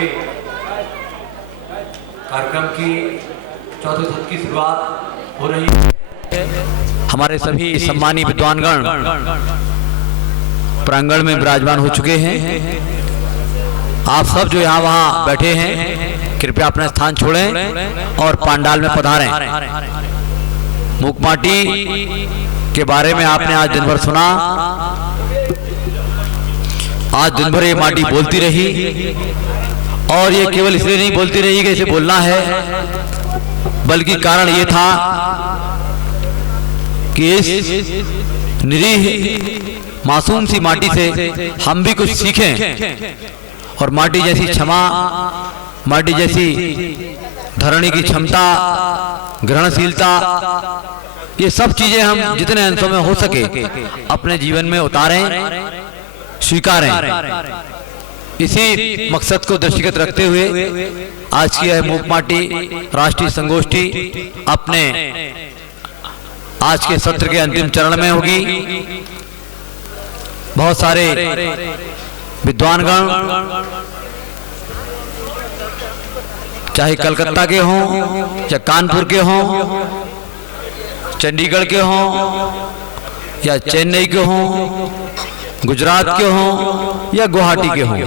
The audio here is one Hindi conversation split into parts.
से कार्यक्रम की चौथे सत्र की शुरुआत हो रही है। हमारे सभी सम्मानित विद्वानगण प्रांगण में विराजमान हो चुके हैं। आप सब जो यहाँ वहाँ बैठे हैं कृपया अपना स्थान छोड़ें और पांडाल में पधारें। मूकमाटी के बारे में आपने आज दिन भर सुना। आज दिन भर ये माटी बोलती रही और ये केवल इसलिए नहीं बोलती रही कि इसे बोलना है, बल्कि कारण ये था कि इस निरीह मासूम सी माटी से हम भी कुछ सीखें और माटी जैसी क्षमा, माटी जैसी धरने की क्षमता, ग्रहणशीलता, ये सब चीजें हम जितने अंशों में हो सके अपने जीवन में उतारें, स्वीकारें। इसी मकसद को दृष्टिगत रखते हुए आज की यह मूकमाटी राष्ट्रीय संगोष्ठी अपने आज के सत्र के अंतिम चरण में होगी। बहुत सारे विद्वानगण चाहे कलकत्ता के हों या कानपुर के हों, चंडीगढ़ के हों या चेन्नई के हों, गुजरात के हों या गुवाहाटी के हों,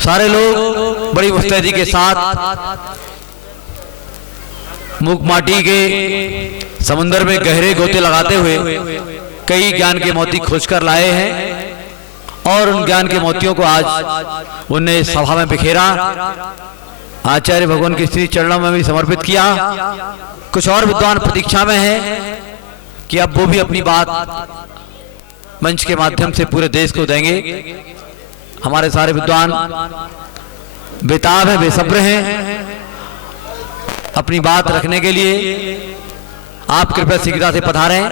सारे लोग बड़ी मुस्तैदी के साथ मूकमाटी के समुद्र में गहरे गोते लगाते हुए कई ज्ञान के मोती खोजकर लाए हैं और उन ज्ञान के मोतियों को आज उन्हें इस सभा में बिखेरा, आचार्य भगवान के श्री चरणों में भी समर्पित किया। कुछ और विद्वान प्रतीक्षा में हैं कि अब वो भी अपनी बात मंच के माध्यम से पूरे देश को देंगे। हमारे सारे विद्वान बेताब हैं, बेसब्र हैं अपनी बात रखने के लिए। आप कृपया शीघ्रता से पधारें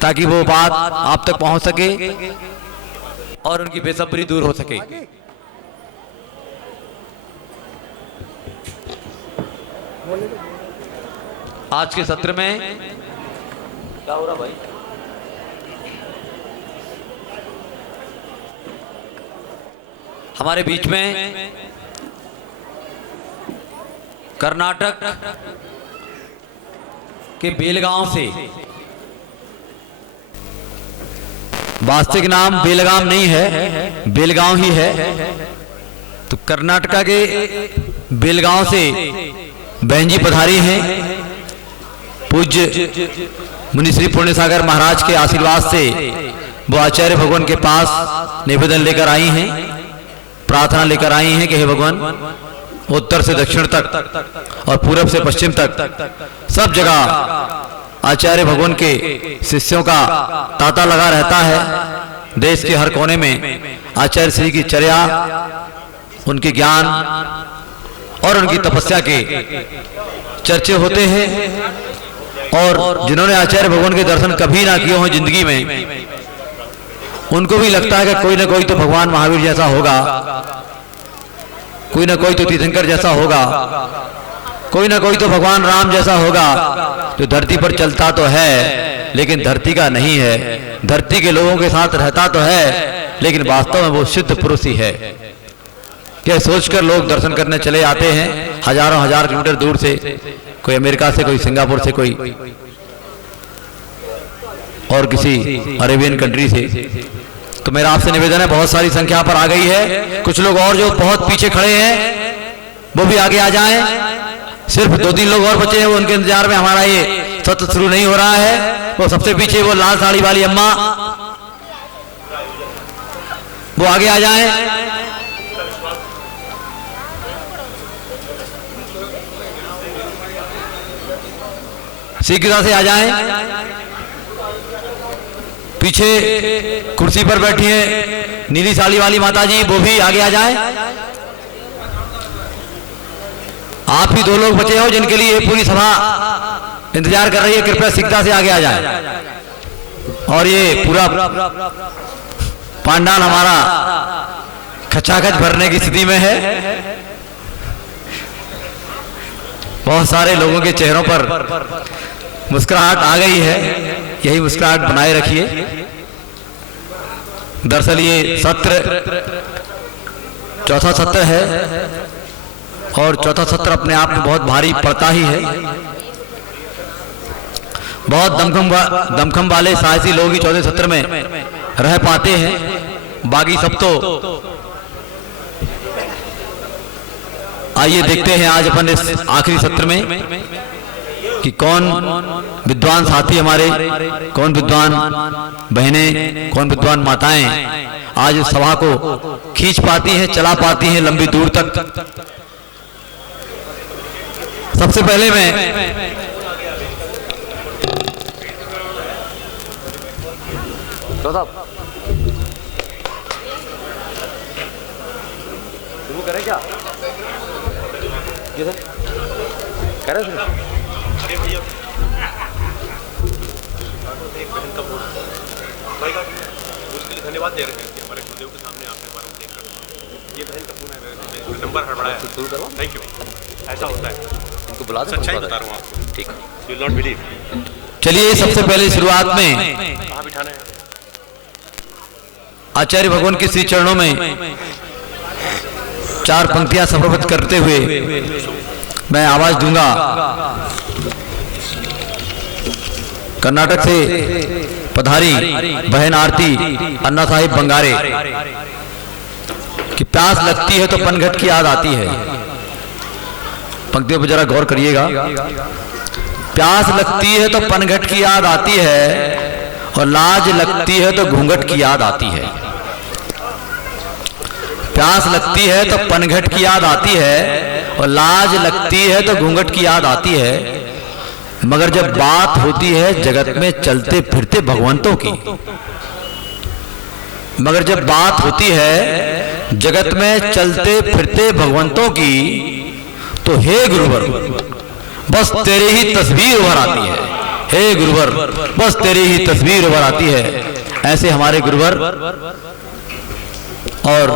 ताकि वो बात आप तक पहुंच सके और उनकी बेसब्री दूर हो सके। आज के सत्र में क्या हो रहा भाई? हमारे बीच में कर्नाटक के बेलगांव से, वास्तविक नाम बेलगाम नहीं है, बेलगांव ही है, तो कर्नाटका के बेलगांव से बहन जी पधारी हैं। पूज्य मुनिश्री पुण्यसागर महाराज के आशीर्वाद से वो आचार्य भगवान के पास निवेदन लेकर आई हैं, प्रार्थना लेकर आई हैं कि हे भगवान, उत्तर से दक्षिण तक और पूरब से पश्चिम तक सब जगह आचार्य भगवान के शिष्यों का तांता लगा रहता है। देश के हर कोने में आचार्य श्री की चर्या, उनके ज्ञान और उनकी तपस्या के चर्चे होते हैं और जिन्होंने आचार्य भगवान के दर्शन कभी ना किए हों जिंदगी में, उनको भी लगता है कि कोई ना कोई तो भगवान महावीर जैसा होगा, कोई ना कोई तो तीर्थंकर जैसा होगा, कोई ना कोई तो भगवान राम जैसा होगा जो धरती पर चलता तो है लेकिन धरती का नहीं है, धरती के लोगों के साथ रहता तो है लेकिन वास्तव में वो सिद्ध पुरुष ही है। यह सोचकर लोग दर्शन करने चले आते हैं हजारों हजार किलोमीटर दूर से, कोई अमेरिका से, कोई सिंगापुर से, कोई और किसी अरेबियन कंट्री से। तो मेरा आपसे निवेदन है, बहुत सारी संख्या पर आ गई है, कुछ लोग और जो बहुत पीछे खड़े हैं वो भी आगे आ जाएं। सिर्फ 2-3 लोग और बचे हैं, वो उनके इंतजार में हमारा ये सत्र शुरू नहीं हो रहा है। वो सबसे पीछे वो लाल साड़ी वाली अम्मा, वो आगे आ जाएं। शीघ्रता से आ जाएं। पीछे कुर्सी पर बैठी है नीली साड़ी वाली माता जी, वो भी आगे आ जाएं। आप ही 2 लोग बचे हो जिनके लिए पूरी सभा इंतजार कर रही है, कृपया शीघ्रता से आगे आ जाएं। और ये पूरा पांडाल हमारा खचाखच भरने की स्थिति में है। बहुत सारे लोगों के चेहरों पर मुस्कुराहट आ गई है, यही मुस्कुराहट बनाए रखिए। दरअसल ये सत्र चौथा सत्र है और चौथा सत्र अपने आप में बहुत भारी पड़ता ही है। बहुत दमखम वाले साहसी लोग ही चौथे सत्र में रह पाते हैं, बाकी सब तो आइए देखते हैं आज अपन इस आखिरी सत्र में कि कौन विद्वान साथी हमारे, कौन विद्वान बहनें, कौन विद्वान माताएं आज इस सभा को खींच पाती हैं, चला पाती हैं लंबी दूर तक। सबसे पहले मैं शुरू करें क्या? कह रहे थे अरे भैया एक बहन का फोन उसके लिए धन्यवाद दे रहे हैं कि हमारे गुरुदेव के सामने आपने हमारा उल्लेख कर ये बहन का फोन है, नंबर हड़बड़ाया। Thank you. ऐसा होता है, उनको बुला दो, सच्चाई बता रहा हूँ आपको। ठीक, यू विल नॉट बिलीव। चलिए सबसे पहले शुरुआत में कहाँ बिठाना है, आचार्य भगवान के श्री चरणों में 4 पंक्तियां समर्पित करते हुए मैं आवाज दूंगा। कर्नाटक से पधारी बहन आरती अन्ना साहिब बंगारे कि प्यास लगती है तो पनघट की याद आती है। पंक्तियों पर जरा गौर करिएगा। प्यास लगती है तो पनघट की याद आती है और लाज लगती है तो घूंघट की याद आती है। प्यास लगती है तो पनघट की याद आती है और लाज लगती है तो घूंघट की याद आती है, मगर जब बात होती है जगत में चलते फिरते भगवंतों की, मगर जब बात होती है जगत में चलते फिरते भगवंतों की, तो हे गुरुवर बस तेरी ही तस्वीर उभर आती है। हे गुरुवर बस तेरी ही तस्वीर उभर आती है। ऐसे हमारे गुरुवर, और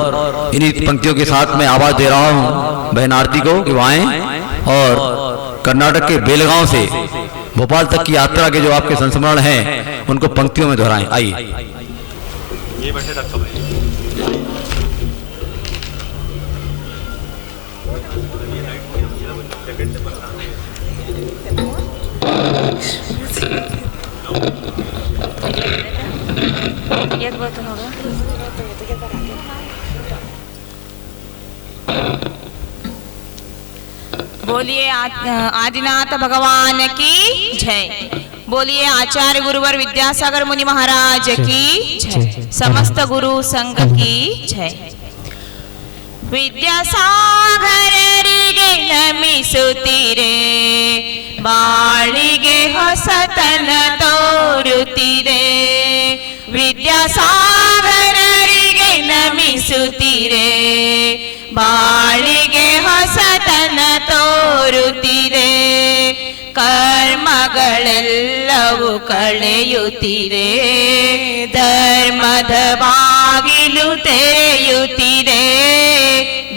इन्हीं पंक्तियों के साथ मैं आवाज दे रहा हूं बहन आरती को कि आएं और कर्नाटक के बेलगांव से भोपाल तक की यात्रा के जो आपके संस्मरण हैं उनको पंक्तियों में दोहराएं। आइए। ये बैठे डॉक्टर भाई। एक बात होगा, बोलिए आदिनाथ भगवान की जय। बोलिए आचार्य गुरुवर विद्यासागर मुनि महाराज की जय। समस्त गुरु संघ की जय। विद्यासागर ರಿಗೆ ನಮಿಸುತ್ತೀರೆ, ಬಾಳಿಗೆ ಹೊಸತನ ತೋರುತ್ತೀರೆ। ವಿದ್ಯಾಸಾಗರರಿಗೆ ನಮಿಸುತ್ತೀರೆ, ಬಾಳಿಗೆ ಹೊಸತನ ತೋರುತ್ತೀರೆ। ಕರ್ಮಗಳೆಲ್ಲವೂ ಕಳೆಯುತ್ತೀರೆ, ಧರ್ಮದ ಬಾಗಿಲು ತೆರೆಯುತ್ತೀರೆ,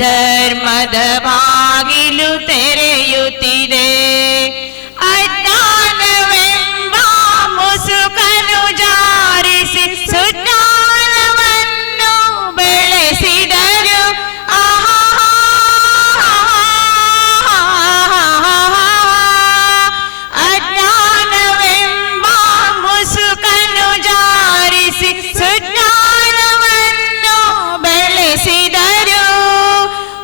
ಧರ್ಮದ ಬಾಗಿಲು ತೆರೆಯುತ್ತೀರೆ। ಅಜ್ಞಾನವೆಂಬ ಮುಸುಕನು ಜಾರಿಸಿ ಸುಜ್ಞಾನವನ್ನು ಬೆಳೆಸಿದರು। ಅಜ್ಞಾನವೆಂಬ ಮುಸುಕನು ಜಾರಿಸಿ ಸುಜ್ಞಾನವನ್ನು ಬೆಳೆಸಿದರು।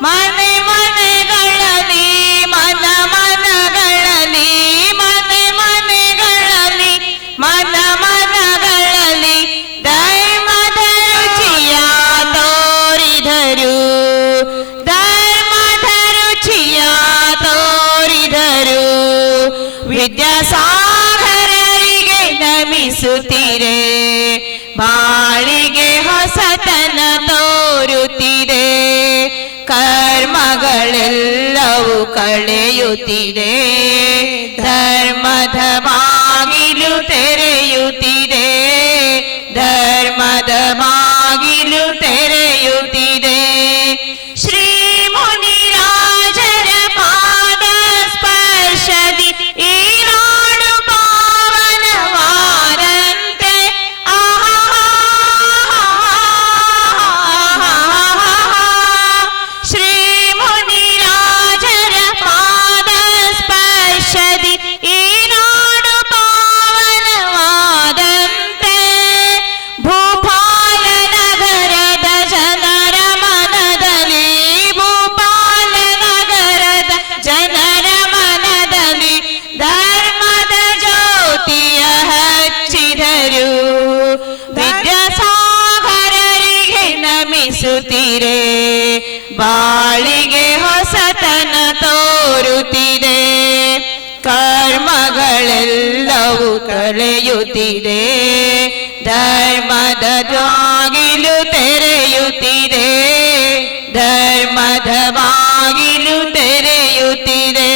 ಮನೆ ಮನೆಗಳಲ್ಲಿ ಮನ ಮನಗಳಲ್ಲಿ ಮನೆ ಮನೆಗಳಲ್ಲಿ ಮನ ಮನಗಳಲ್ಲಿ ಧರ್ಮದ ರುಚಿಯ ತೋರಿದರು, ಧರ್ಮದ ರುಚಿಯ ತೋರಿದರು। ವಿದ್ಯಾಸಾಗರರಿಗೆ ನಮಿಸುತ್ತೀರೆ, ಬಾಳಿಗೆ ಹೊಸತನ ತೋರುತ್ತೀರೆ। ಕರ್ಮಗಳೆಲ್ಲವೂ ಕಳೆಯುತ್ತೀರೆ, ಧರ್ಮದ ಬಾಗಿಲು ತೆರೆಯುತ್ತೀರೆ, ಧರ್ಮದ ಬಾಗಿಲು ತೆರೆಯುತ್ತೀರೆ। ಶ್ರೀ ಮುನಿರಾಜರ ಪಾದ ಸ್ಪರ್ಶದಿ ಈ ನಾಡು ಪಾವನವಾದಂತೆ। ಬಾಳಿಗೆ ಹೊಸತನ ತೋರುತ್ತಿದೆ, ಕರ್ಮಗಳೆಲ್ಲವೂ ಕಳೆಯುತ್ತಿದೆ, ಧರ್ಮದ ಬಾಗಿಲು ತೆರೆಯುತ್ತಿದೆ, ಧರ್ಮದ ಬಾಗಿಲು ತೆರೆಯುತ್ತಿದೆ.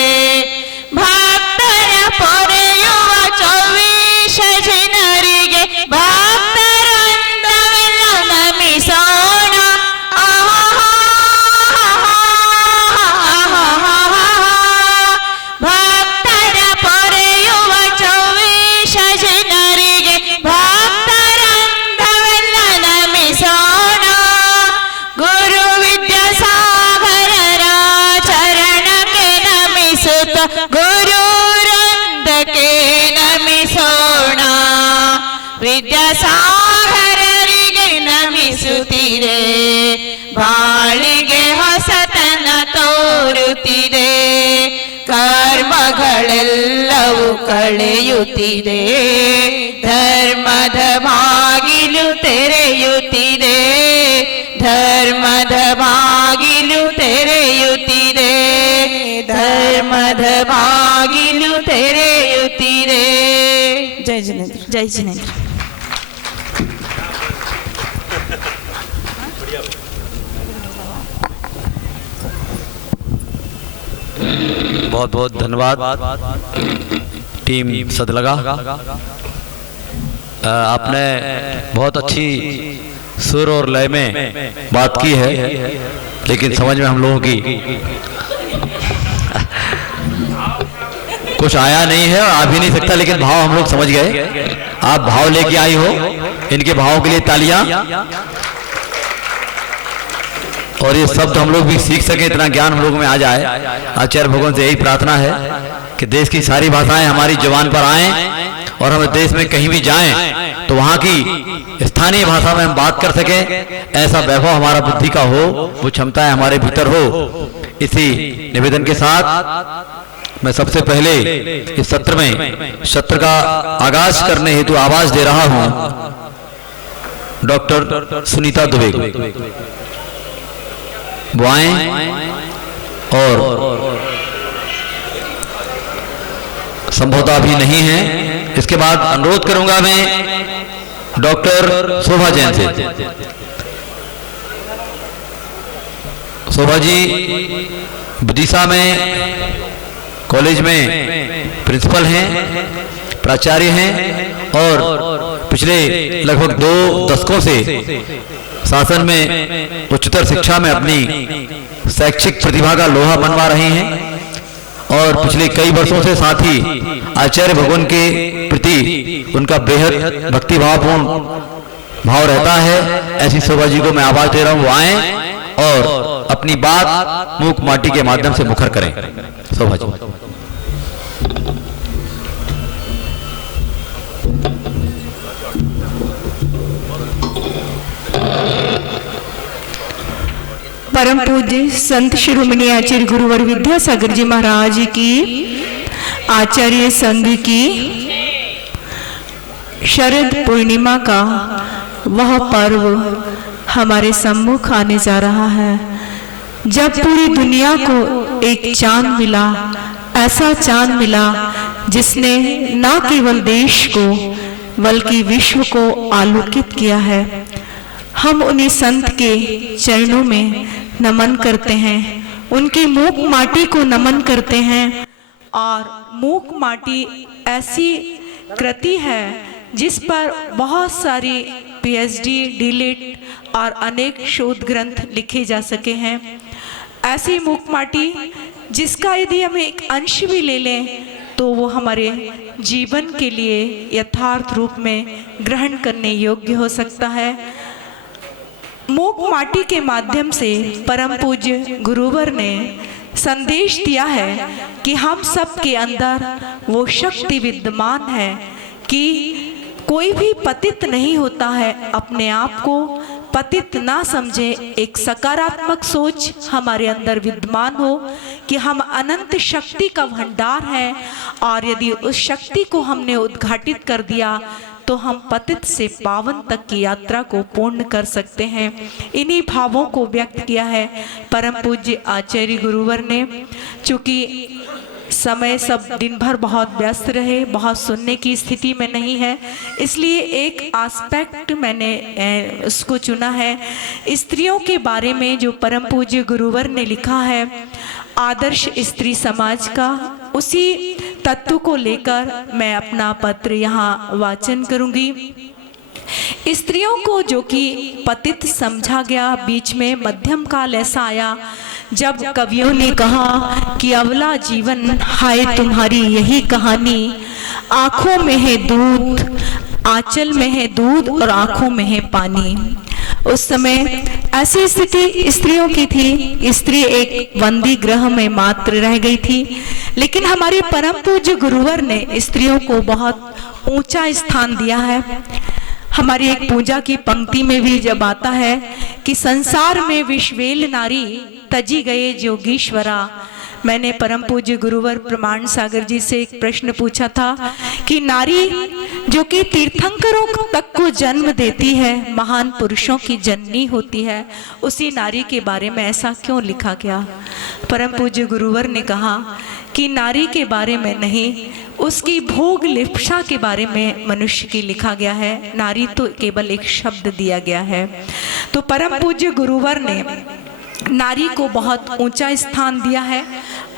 ಭಕ್ತರ ಪೊರೆಯುವ ಚೌವೀಶ ಜನರಿಗೆ ಭಕ್ತರೊಂದವೆಲ್ಲ ನಮಿಸೋಣ. ಭಕ್ತರ ಪೊರೆಯುವ ಚೌವೀಶ ಜನರಿಗೆ ಭಕ್ತರೊಂದವೆಲ್ಲ ನಮಿಸೋಣ. ಗುರು ವಿದ್ಯಾಸಾಗರರ ಚರಣಕ್ಕೆ ನಮಿಸುತ್ತ ಗುರುವೃಂದಕ್ಕೆ ನಮಿಸೋಣ. ವಿದ್ಯಾಸಾಗರರಿಗೆ ನಮಿಸುತ್ತಿದೆ, ಬಾಳಿಗೆ ಹೊಸತನ ತೋರುತ್ತಿದೆ, ಕರ್ಮಗಳೆಲ್ಲವೂ ಕಳೆಯುತ್ತಿದೆ, ಧರ್ಮದ ಬಾಗಿಲು ತೆರೆಯುತ್ತಿದೆ, ಧರ್ಮದ ಬಾಗಿಲು ತೆರೆಯುತ್ತಿದೆ, ಧರ್ಮದ ಬಾಗಿಲು ತೆರೆಯುತ್ತಿದೆ. ಜೈ ಜಿನೇಂದ್ರ, ಜೈ ಜಿನೇಂದ್ರ. बहुत बहुत धन्यवाद टीम सदलगा। आपने बहुत अच्छी सुर और लय में बात की है, लेकिन समझ में हम लोगों की कुछ आया नहीं है और आ भी नहीं सकता, लेकिन भाव हम लोग समझ गए। आप भाव लेके आई हो, इनके भावों के लिए तालियां। और ये शब्द हम लोग भी सीख सके, इतना ज्ञान हम लोग में आ जाए। आचार्य भगवान से यही प्रार्थना है कि देश की सारी भाषाएं हमारी जुबान पर आएं और हम देश में कहीं भी जाएं तो वहाँ की स्थानीय भाषा में हम बात कर सकें। ऐसा वैभव हमारा बुद्धि का हो, वो क्षमताएं हमारे भीतर हो। इसी निवेदन के साथ मैं सबसे पहले इस सत्र में सत्र का आगाज करने हेतु आवाज दे रहा हूँ डॉक्टर सुनीता दुबे। वो आए और संभवतः भी नहीं है। इसके बाद अनुरोध करूंगा मैं डॉक्टर शोभा जैन से। शोभा जी विदिशा में कॉलेज में प्रिंसिपल हैं, प्राचार्य हैं और पिछले लगभग 2 दशकों से शासन में उच्चतर शिक्षा में अपनी शैक्षिक प्रतिभा का लोहा मनवा रहे हैं और पिछले कई वर्षों से साथ ही आचार्य भगवान के प्रति उनका बेहद भक्तिभावपूर्ण भाव रहता है। ऐसी शोभा जी को मैं आवाज दे रहा हूँ, वो आए और अपनी बात मूक माटी के माध्यम से मुखर करें। शोभा जी। परम पूज्य संत शिरोमणि आचार्य गुरुवर विद्यासागर जी महाराज की आचार्य संघ की शरद पूर्णिमा का वह पर्व हमारे सम्मुख आने जा रहा है, जब पूरी दुनिया को एक चांद मिला, ऐसा चांद मिला जिसने न केवल देश को बल्कि विश्व को आलोकित किया है। हम उन्हीं संत के चरणों में नमन करते हैं, उनकी मूक माटी को नमन करते हैं। और मूक माटी ऐसी कृति है जिस पर बहुत सारी PhD, डीलिट और अनेक शोध ग्रंथ लिखे जा सके हैं। ऐसी मूक माटी जिसका यदि हम एक अंश भी ले लें तो वो हमारे जीवन के लिए यथार्थ रूप में ग्रहण करने योग्य हो सकता है। मूक माटी के माध्यम से परम पूज्य गुरुवर ने संदेश दिया है कि हम सब के अंदर वो शक्ति विद्यमान है कि कोई भी पतित नहीं होता है। अपने आप को पतित ना समझे, एक सकारात्मक सोच हमारे अंदर विद्यमान हो कि हम अनंत शक्ति का भंडार है और यदि उस शक्ति को हमने उद्घाटित कर दिया तो हम पतित से पावन तक की यात्रा को पूर्ण कर सकते हैं। इन्हीं भावों को व्यक्त किया है परम पूज्य आचार्य गुरुवर ने। चूँकि समय सब दिन भर बहुत व्यस्त रहे, बहुत सुनने की स्थिति में नहीं है, इसलिए एक एस्पेक्ट मैंने उसको चुना है स्त्रियों के बारे में, जो परम पूज्य गुरुवर ने लिखा है आदर्श स्त्री समाज का। उसी तत्व को लेकर मैं अपना पत्र यहाँ वाचन करूँगी। स्त्रियों को जो कि पतित समझा गया, बीच में मध्यम काल ऐसा आया जब कवियों ने कहा कि अवला जीवन हाय तुम्हारी यही कहानी, आंखों में है दूध, आंचल में है दूध और आंखों में है पानी। उस समय ऐसी स्थिति स्त्रियों की थी, स्त्री एक बंदी गृह में मात्र रह गई थी। लेकिन हमारे परम पूज्य गुरुवर ने स्त्रियों को बहुत ऊंचा स्थान दिया है। हमारी एक पूजा की पंक्ति में भी जब आता है कि संसार में विश्वेल नारी तजी गए जोगीश्वरा, मैंने परम पूज्य गुरुवर प्रमाण सागर जी से एक प्रश्न पूछा था कि नारी जो कि तीर्थंकरों तक को जन्म देती है, महान पुरुषों की जननी होती है, उसी नारी के बारे में ऐसा क्यों लिखा गया? परम पूज्य गुरुवर ने कहा कि नारी के बारे में नहीं, उसकी भोग लिप्सा के बारे में मनुष्य की लिखा गया है। नारी तो केवल एक शब्द दिया गया है। तो परम पूज्य गुरुवर ने नारी को बहुत ऊंचा स्थान दिया है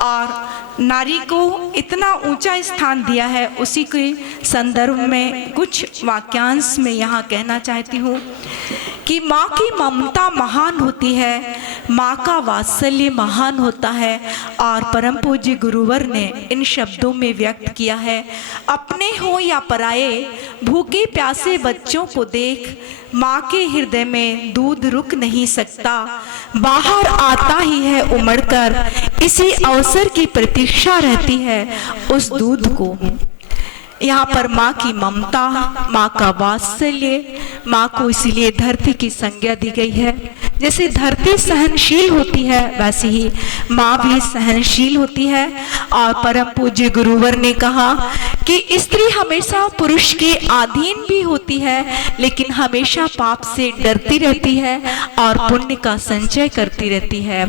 और नारी को इतना ऊंचा स्थान दिया है, उसी के संदर्भ में कुछ वाक्यांश में यहाँ कहना चाहती हूँ कि माँ की ममता महान होती है, माँ का वात्सल्य महान होता है। और परम पूज्य गुरुवर ने इन शब्दों में व्यक्त किया है, अपने हो या पराये भूखे प्यासे बच्चों को देख, माँ के हृदय में दूध रुक नहीं सकता, बाहर आता ही है उमड़कर, इसी अवसर की प्रतीक्षा रहती है उस दूध को। यहाँ पर माँ की ममता, माँ का वात्सल्य, माँ को इसीलिए धरती की संज्ञा दी गई है। जैसे धरती सहनशील होती है, वैसे ही माँ भी सहनशील होती है। और परम पूज्य गुरुवर ने कहा कि स्त्री हमेशा पुरुष के अधीन भी होती है, लेकिन हमेशा पाप से डरती रहती है और पुण्य का संचय करती रहती है।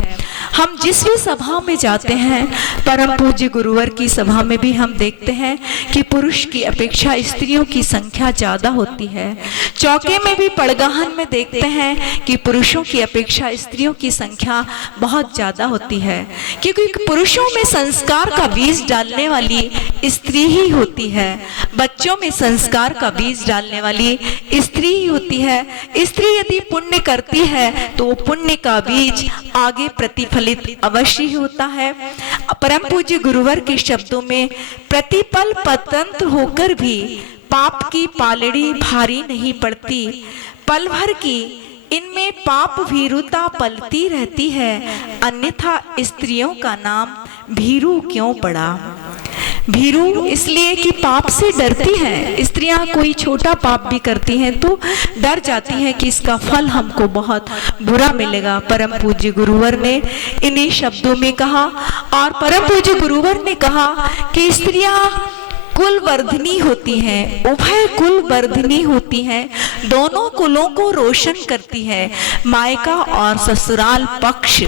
हम जिस भी सभा में जाते हैं, परम पूज्य गुरुवर की सभा में भी हम देखते हैं कि पुरुष की अपेक्षा स्त्रियों की संख्या ज्यादा होती है। चौके में भी पड़गाहन में देखते हैं कि पुरुषों की अपेक्षा स्त्रियों की संख्या बहुत ज्यादा होती है, क्योंकि पुरुषों में संस्कार का बीज डालने वाली स्त्री ही होती है, बच्चों में संस्कार का बीज डालने वाली स्त्री ही होती है। स्त्री यदि पुण्य करती है तो वो पुण्य का बीज आगे प्रतिफलित अवश्य ही होता है। परम पूज्य गुरुवर के शब्दों में, प्रतिपल पतंत होकर भी पाप की पालड़ी भारी नहीं पड़ती, पल भर की इनमें पाप भीरुता पलती रहती है, अन्यथा स्त्रियों का नाम भीरू क्यों पड़ा? भीरू इसलिए कि पाप से डरती हैं स्त्रियां। कोई छोटा पाप भी करती हैं तो डर जाती हैं कि इसका फल हमको बहुत बुरा मिलेगा। परम पूज्य गुरुवर ने इन्हीं शब्दों में कहा। और परम पूज्य गुरुवर ने कहा कि स्त्रियां कुल वर्धिनी होती हैं, उभय कुल वर्धिनी होती हैं, दोनों कुलों को रोशन करती है। मायका और ससुराल पक्ष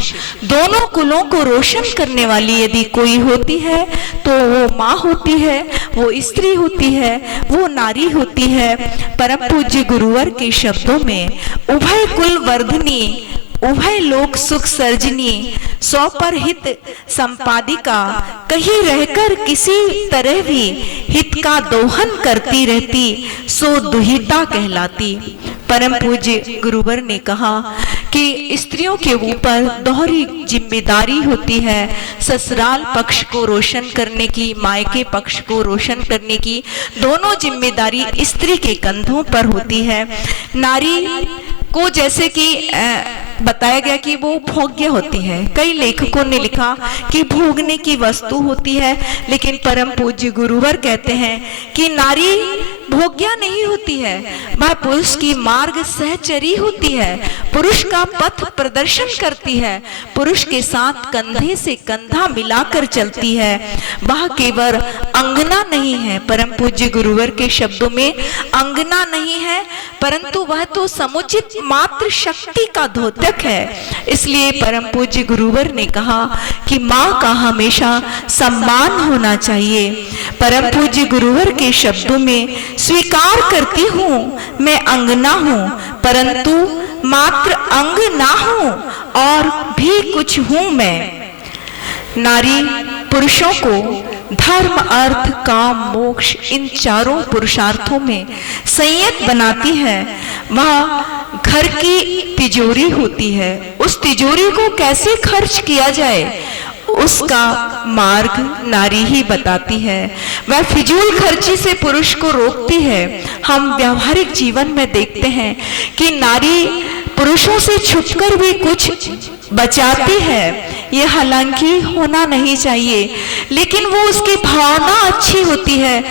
दोनों कुलों को रोशन करने वाली यदि कोई होती है तो वो माँ होती है, वो स्त्री होती है, वो नारी होती है। परम पूज्य गुरुवर के शब्दों में, उभय कुल वर्धिनी, उभय लोक सुख सर्जनी, सौ पर हित संपादिका, कहीं रहकर किसी तरह भी हित का दोहन करती रहती, सो दुहिता कहलाती। परम पूज्य गुरुवर ने कहा कि स्त्रियों के ऊपर दोहरी जिम्मेदारी होती है, ससुराल पक्ष को रोशन करने की, मायके पक्ष को रोशन करने की, दोनों जिम्मेदारी स्त्री के कंधों पर होती है। नारी को जैसे कि बताया गया कि वो भोग्य होती है, कई लेखकों ने लिखा कि भोगने की वस्तु होती है, लेकिन परम पूज्य गुरुवर कहते हैं कि नारी भोग्या नहीं होती है, वह पुरुष की मार्ग सहचरी होती है, पुरुष का पथ प्रदर्शन करती है, पुरुष के साथ कंधे से कंधा मिलाकर चलती है। वह केवल अंगना नहीं है, परम पूज्य गुरुवर के शब्दों में अंगना नहीं है, परंतु वह तो समुचित मात्र शक्ति का द्योतक है। इसलिए परम पूज्य गुरुवर ने कहा कि माँ का हमेशा सम्मान होना चाहिए। परम पूज्य गुरुवर के शब्दों में स्वीकार करती हूँ मैं अंगना हूँ, परंतु मात्र अंग ना हूँ और भी कुछ हूँ मैं। नारी पुरुषों को धर्म अर्थ काम मोक्ष इन चारों पुरुषार्थों में संयत बनाती है। वह घर की तिजोरी होती है, उस तिजोरी को कैसे खर्च किया जाए उसका मार्ग नारी ही बताती है। वह फिजूल खर्ची से पुरुष को रोकती है। हम व्यावहारिक जीवन में देखते हैं कि नारी पुरुषों से छुपकर भी कुछ बचाती है। ये हालांकि होना नहीं चाहिए, लेकिन वो उसकी भावना अच्छी होती है।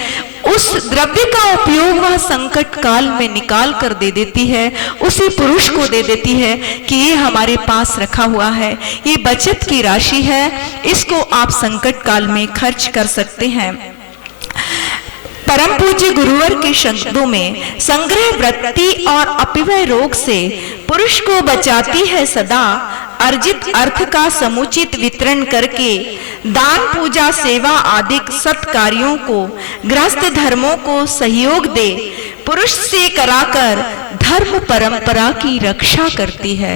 उस द्रव्य का उपयोग वह संकट काल में निकाल कर दे देती है, उसी पुरुष को दे देती है कि ये हमारे पास रखा हुआ है, ये बचत की राशि है, इसको आप संकट काल में खर्च कर सकते हैं। परम पूज्य गुरुवर के शब्दों में संग्रह वृत्ति और अपव्यय रोग से पुरुष को बचाती है सदा। अर्जित अर्थ का समुचित वितरण करके दान पूजा सेवा आदि सत्कार्यों को गृहस्थ धर्मों को सहयोग दे पुरुष से कराकर धर्म परंपरा की रक्षा करती है।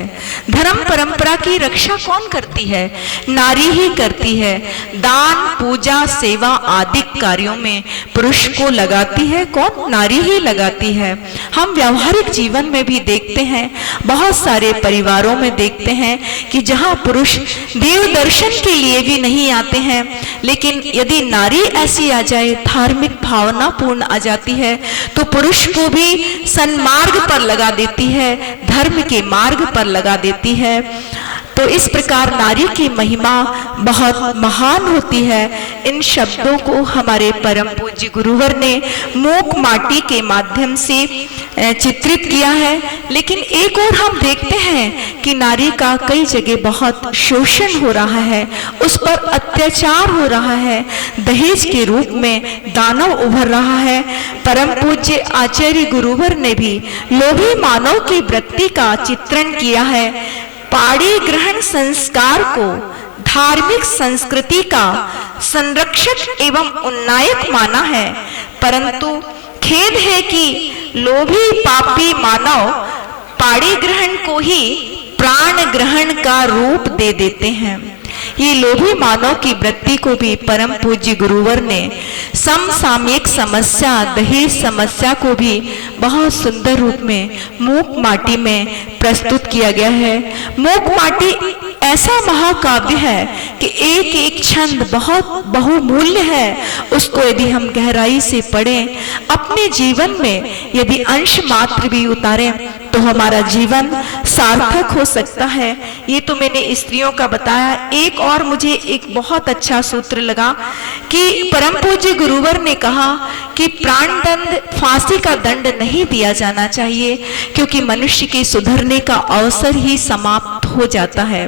धर्म परंपरा की रक्षा कौन करती है? नारी ही करती है। दान पूजा सेवा आदि कार्यों में पुरुष को लगाती है कौन? नारी ही लगाती है। हम व्यावहारिक जीवन में भी देखते हैं, बहुत सारे परिवारों में देखते हैं कि जहां पुरुष देव दर्शन के लिए भी नहीं आते हैं, लेकिन यदि नारी ऐसी आ जाए, धार्मिक भावना पूर्ण आ जाती है, तो पुरुष को भी सन्मार्ग पर लगा देती है, धर्म के मार्ग पर लगा देती है। तो इस प्रकार नारी की महिमा बहुत महान होती है। इन शब्दों को हमारे परम पूज्य गुरुवर ने मूक माटी के माध्यम से चित्रित किया है। लेकिन एक और हम देखते हैं कि नारी का कई जगह बहुत शोषण हो रहा है, उस पर अत्याचार हो रहा है, दहेज के रूप में दानव उभर रहा है। परम पूज्य आचार्य गुरुवर ने भी लोभी मानव की वृत्ति का चित्रण किया है। पाड़ी ग्रहण संस्कार को धार्मिक संस्कृति का संरक्षक एवं उन्नायक माना है, परंतु खेद है कि लोभी पापी मानव पाड़ी ग्रहण को ही प्राण ग्रहण का रूप दे देते हैं। ये लोभी मानव की वृत्ति को भी परम पूज्य गुरुवर ने समसामयिक समस्या दहेज समस्या को भी बहुत सुंदर रूप में मूक माटी में प्रस्तुत किया गया है। मूक माटी ऐसा महाकाव्य है कि एक एक छंद बहुत बहुमूल्य है। उसको यदि हम गहराई से पढ़ें, अपने जीवन में यदि अंश मात्र भी उतारें, तो हमारा जीवन सार्थक हो सकता है। ये तो मैंने स्त्रियों का बताया। एक और मुझे एक बहुत अच्छा सूत्र लगा कि परम पूज्य गुरुवर ने कहा कि प्राण दंड, फांसी का दंड नहीं दिया जाना चाहिए, क्योंकि मनुष्य के सुधरने का अवसर ही समाप्त हो जाता है।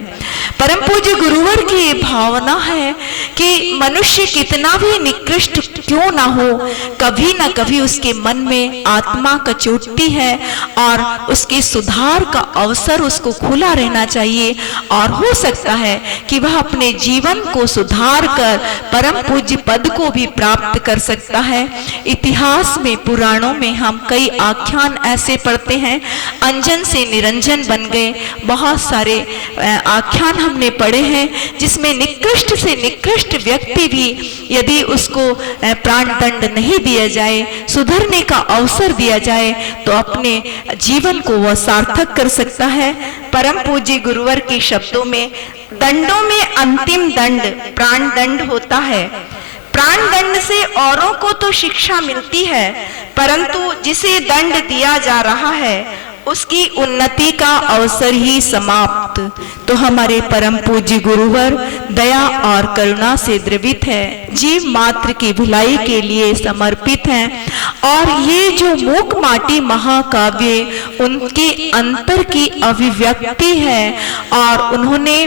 परम पूज्य गुरुवर की ये भावना है कि मनुष्य कितना भी निकृष्ट क्यों ना हो, कभी ना कभी उसके मन में आत्मा कचोटती है और उसके सुधार का अवसर उसको खुला रहना चाहिए, और हो सकता है कि वह अपने जीवन को सुधार कर परम पूज्य पद को भी प्राप्त कर सकता है। इतिहास में, पुराणों में हम कई आख्यान ऐसे पढ़ते हैं, अंजन से निरंजन बन गए। बहुत सारे आख्यान हमने पढ़े हैं जिसमें निकृष्ट से निकृष्ट व्यक्ति भी यदि उसको प्राण दंड नहीं दिया जाए, सुधरने का अवसर दिया जाए, तो अपने जीवन को वह सार्थक कर सकता है। परम पूज्य गुरुवर के शब्दों में दंडों में अंतिम दंड प्राण दंड होता है। प्राण दंड से औरों को तो शिक्षा मिलती है, परंतु जिसे दंड दिया जा रहा है उसकी उन्नति का अवसर ही समाप्त। तो हमारे परम पूज्य गुरुवर दया और करुणा से द्रवित है, जीव मात्र की भलाई के लिए समर्पित हैं। और ये जो मूक माटी महाकाव्य उनके अंतर की अभिव्यक्ति है, और उन्होंने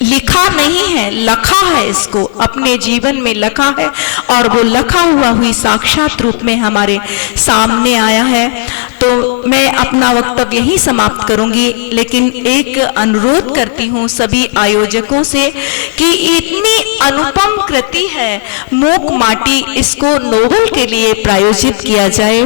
लिखा नहीं है, लखा है, इसको अपने जीवन में लखा है, और वो लखा हुआ हुई साक्षात रूप में हमारे सामने आया है। तो मैं अपना वक्तव्य यहीं समाप्त करूंगी, लेकिन एक अनुरोध करती हूँ सभी आयोजकों से कि इतनी अनुपम कृति है मूक माटी, इसको नोबेल के लिए प्रायोजित किया जाए।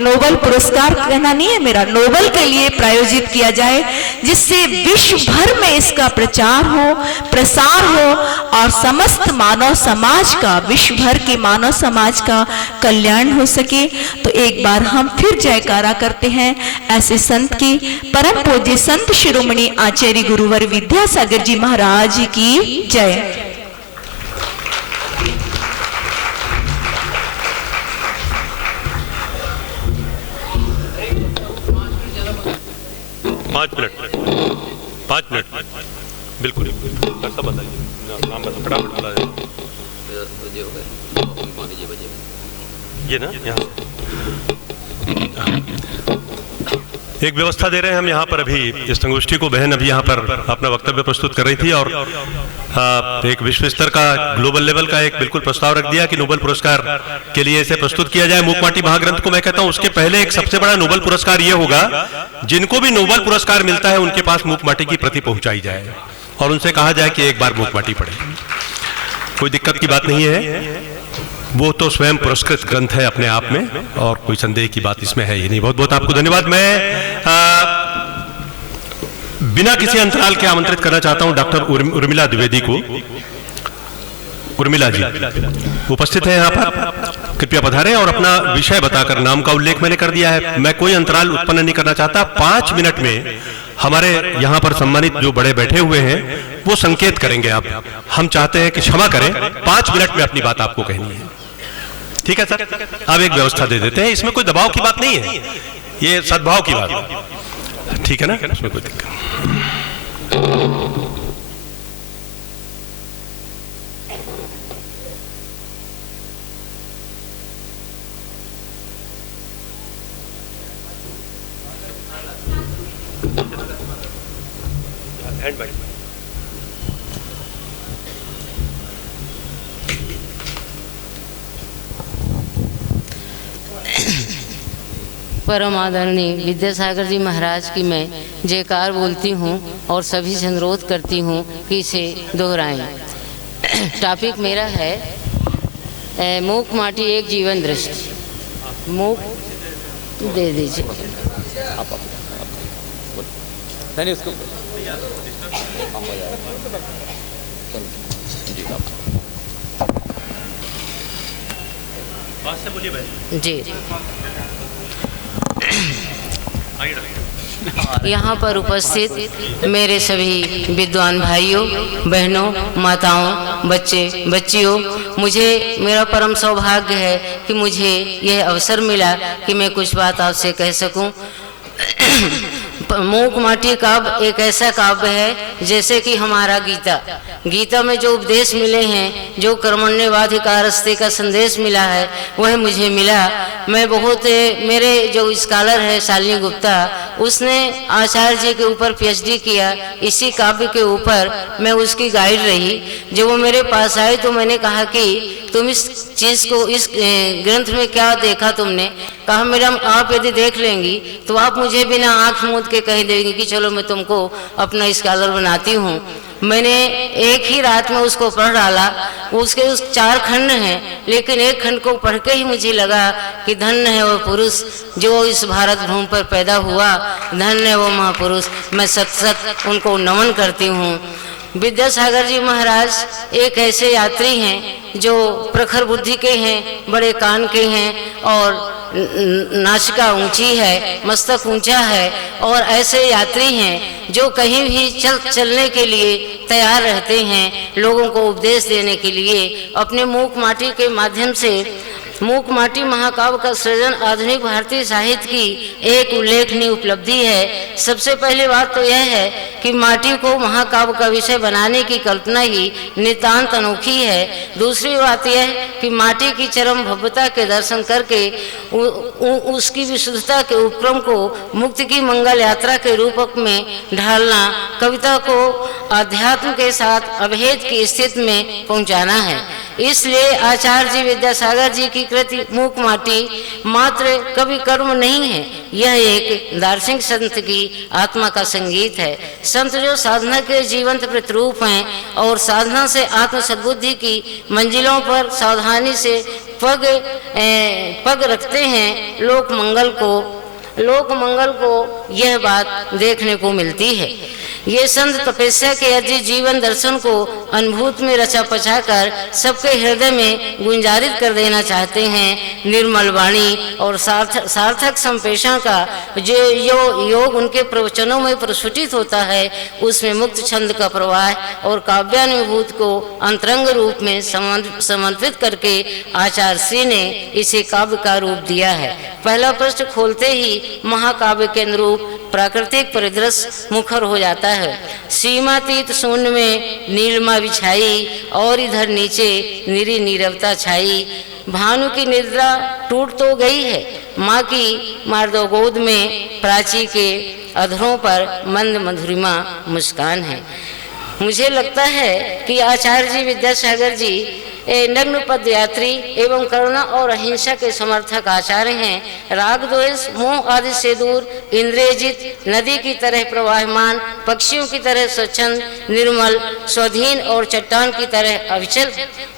नोबेल पुरस्कार कहना नहीं है मेरा, नोबेल के लिए प्रायोजित किया जाए, जिससे विश्व भर में इसका प्रचार हो, प्रसार हो, और समस्त मानव समाज का, विश्व भर के मानव समाज का कल्याण हो सके। तो एक बार हम फिर जयकारा करते हैं ऐसे संत की, परम पूज्य संत शिरोमणि आचार्य गुरुवर विद्यासागर जी महाराज की जय। 5 मिनट बिल्कुल सब बताइए, नाम बता फटाफट बता दें। ये ना यहाँ एक व्यवस्था दे रहे हैं हम यहाँ पर। अभी इस संगोष्ठी को बहन अभी यहाँ पर अपना वक्तव्य प्रस्तुत कर रही थी, और एक विश्व स्तर का, ग्लोबल लेवल का एक बिल्कुल प्रस्ताव रख दिया कि नोबेल पुरस्कार के लिए इसे प्रस्तुत किया जाए। मूक माटी महाग्रंथ को मैं कहता हूँ उसके पहले एक सबसे बड़ा नोबेल पुरस्कार ये होगा, जिनको भी नोबेल पुरस्कार मिलता है उनके पास मूक माटी की प्रति पहुंचाई जाए और उनसे कहा जाए कि एक बार मूक माटी पढ़े। कोई दिक्कत की बात नहीं है, वो तो स्वयं पुरस्कृत ग्रंथ है अपने आप में, और कोई संदेह की बात इसमें है ही नहीं। बहुत बहुत आपको धन्यवाद। मैं बिना किसी अंतराल के आमंत्रित करना चाहता हूं डॉक्टर उर्मिला द्विवेदी को। उर्मिला जी उपस्थित है यहाँ पर, कृपया पधारें और अपना विषय बताकर, नाम का उल्लेख मैंने कर दिया है, मैं कोई अंतराल उत्पन्न नहीं करना चाहता। 5 मिनट में हमारे यहाँ पर सम्मानित जो बड़े बैठे हुए हैं वो संकेत करेंगे। आप, हम चाहते हैं कि क्षमा करें, 5 मिनट में अपनी बात आपको कहनी है। ठीक है सर, आप एक व्यवस्था दे देते हैं, इसमें कोई दबाव की बात नहीं है, ये सद्भाव की बात है, ठीक है ना, इसमें कोई दिक्कत नहीं। परम आदरणीय विद्यासागर जी महाराज की मैं जयकार बोलती हूँ और सभी से अनुरोध करती हूँ कि इसे दोहराएं। टॉपिक मेरा है मूक माटी एक जीवन दृष्टि। मूक दे दीजिए। जी, यहाँ पर उपस्थित मेरे सभी विद्वान भाइयों, बहनों, माताओं, बच्चे, बच्चियों, मुझे मेरा परम सौभाग्य है कि मुझे यह अवसर मिला कि मैं कुछ बात आपसे कह सकूं। मूक माटी काव्य एक ऐसा काव्य है जैसे कि हमारा गीता में जो उपदेश मिले हैं, जो कर्मण्येवाधिकारस्ते का संदेश मिला है, वह मुझे मिला। मैं बहुत, मेरे जो स्कॉलर है शालिनी गुप्ता, उसने आचार्य जी के ऊपर PhD किया इसी काव्य के ऊपर, मैं उसकी गाइड रही। जब वो मेरे पास आई तो मैंने कहा कि तुम इस चीज़ को, इस ग्रंथ में क्या देखा तुमने? कहा मैडम आप यदि देख लेंगी तो आप मुझे बिना आँख मूंद के कह देंगी कि चलो मैं तुमको अपना स्कॉलर बनाती हूँ। मैंने एक ही रात में उसको पढ़ डाला। उसके 4 खंड हैं, लेकिन एक खंड को पढ़ के ही मुझे लगा कि धन्य है वो पुरुष जो इस भारत भूमि पर पैदा हुआ, धन्य है वो महापुरुष। मैं सत उनको नमन करती हूँ। विद्यासागर जी महाराज एक ऐसे यात्री हैं जो प्रखर बुद्धि के हैं, बड़े कान के हैं, और नासिका ऊंची है, मस्तक ऊंचा है, और ऐसे यात्री हैं जो कहीं भी चलने के लिए तैयार रहते हैं, लोगों को उपदेश देने के लिए। अपने मूक माटी के माध्यम से मूक माटी महाकाव्य का सृजन आधुनिक भारतीय साहित्य की एक उल्लेखनीय उपलब्धि है। सबसे पहली बात तो यह है कि माटी को महाकाव्य का विषय बनाने की कल्पना ही नितांत अनोखी है। दूसरी बात यह कि माटी की चरम भव्यता के दर्शन करके उसकी विशुद्धता के उपक्रम को मुक्ति की मंगल यात्रा के रूप में ढालना, कविता को अध्यात्म के साथ अभेद की स्थिति में पहुंचाना है। इसलिए आचार्य जी विद्यासागर जी की कृति मूक माटी मात्र कवि कर्म नहीं है, यह एक दार्शनिक संत की आत्मा का संगीत है। संत जो साधना के जीवंत प्रतिरूप हैं और साधना से आत्म सद्बुद्धि की मंजिलों पर सावधानी से पग रखते हैं, लोक मंगल को यह बात देखने को मिलती है। ये संत तपस्या के अर्जित जीवन दर्शन को अनुभूत में रचा पचा कर सबके हृदय में गुंजारित कर देना चाहते हैं। निर्मल वाणी और सार्थक संप्रेषण का जो योग उनके प्रवचनों में प्रस्फुटित होता है, उसमें मुक्त छंद का प्रवाह और काव्यानुभूत को अंतरंग रूप में समन्वित करके आचार्य श्री ने इसे काव्य का रूप दिया है। पहला पृष्ठ खोलते ही महाकाव्य के अनुरूप प्राकृतिक परिदृश्य मुखर हो जाता है। सीमातीत शून्य में नीलिमा बिछाई और इधर नीचे निरी नीरवता छाई। भानु की निद्रा टूट तो गई है, माँ की मार्दव गोद में प्राची के अधरों पर मंद मधुरिमा मुस्कान है। मुझे लगता है कि आचार्य जी विद्यासागर जी नग्न पद यात्री एवं करुणा और अहिंसा के समर्थक आचार्य हैं। राग द्वेष मोह आदि से दूर, इंद्रियजित नदी की तरह प्रवाहमान, पक्षियों की तरह स्वच्छंद निर्मल स्वाधीन और चट्टान की तरह अविचल,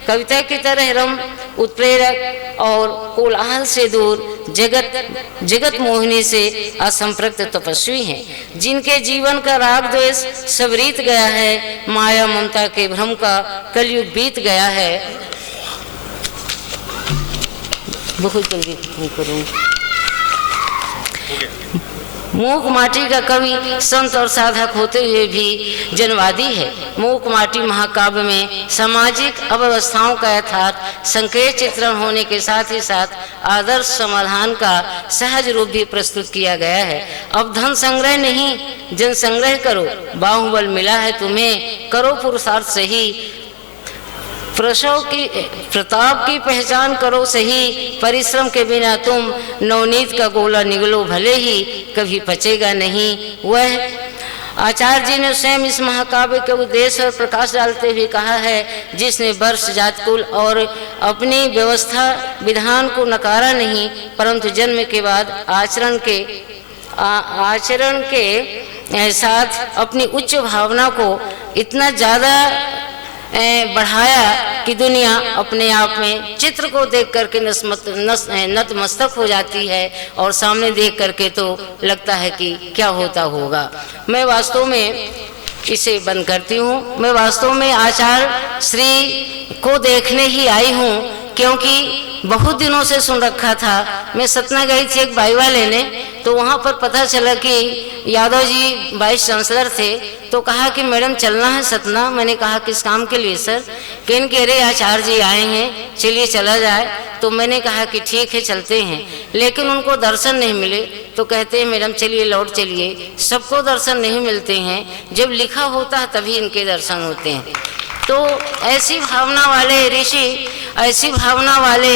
कविता की तरह रम उत्प्रेरक और कोलाहल से दूर, जगत मोहिनी से असंप्रक्त तपस्वी हैं, जिनके जीवन का राग द्वेष सब रीत गया है, माया ममता के भ्रम का कलयुग बीत गया है। बहुत जल्दी करूँगा। मूक माटी का कवि संत और साधक होते हुए भी जनवादी है। मूक माटी महाकाव्य में सामाजिक अव्यवस्थाओं का यथार्थ संकेत चित्रण होने के साथ ही साथ आदर्श समाधान का सहज रूप भी प्रस्तुत किया गया है। अब धन संग्रह नहीं, जन संग्रह करो, बाहुबल मिला है तुम्हें, करो पुरुषार्थ सही, प्रताप की पहचान करो सही, परिश्रम के बिना तुम नवनीत का गोला निगलो भले ही, कभी पचेगा नहीं। वह आचार्य जी ने स्वयं इस महाकाव्य के उद्देश्य और प्रकाश डालते हुए कहा है, जिसने वर्ष जात कुल और अपनी व्यवस्था विधान को नकारा नहीं, परंतु जन्म के बाद आचरण के साथ अपनी उच्च भावना को इतना ज़्यादा बढ़ाया कि दुनिया अपने आप में चित्र को देख करके नतमस्तक हो जाती है और सामने देख करके तो लगता है कि क्या होता होगा। मैं वास्तव में इसे बंद करती हूँ। मैं वास्तव में आचार्य श्री को देखने ही आई हूँ, क्योंकि बहुत दिनों से सुन रखा था। मैं सतना गई थी एक बाईवा लेने, तो वहाँ पर पता चला कि यादव जी वाइस चांसलर थे, तो कहा कि मैडम चलना है सतना। मैंने कहा किस काम के लिए सर? कह रहे आचार्य जी आए हैं, चलिए चला जाए। तो मैंने कहा कि ठीक है चलते हैं, लेकिन उनको दर्शन नहीं मिले। तो कहते हैं मैडम चलिए लौट चलिए। सबको दर्शन नहीं मिलते हैं, जब लिखा होता है तभी इनके दर्शन होते हैं। तो ऐसी भावना वाले ऋषि, ऐसी भावना वाले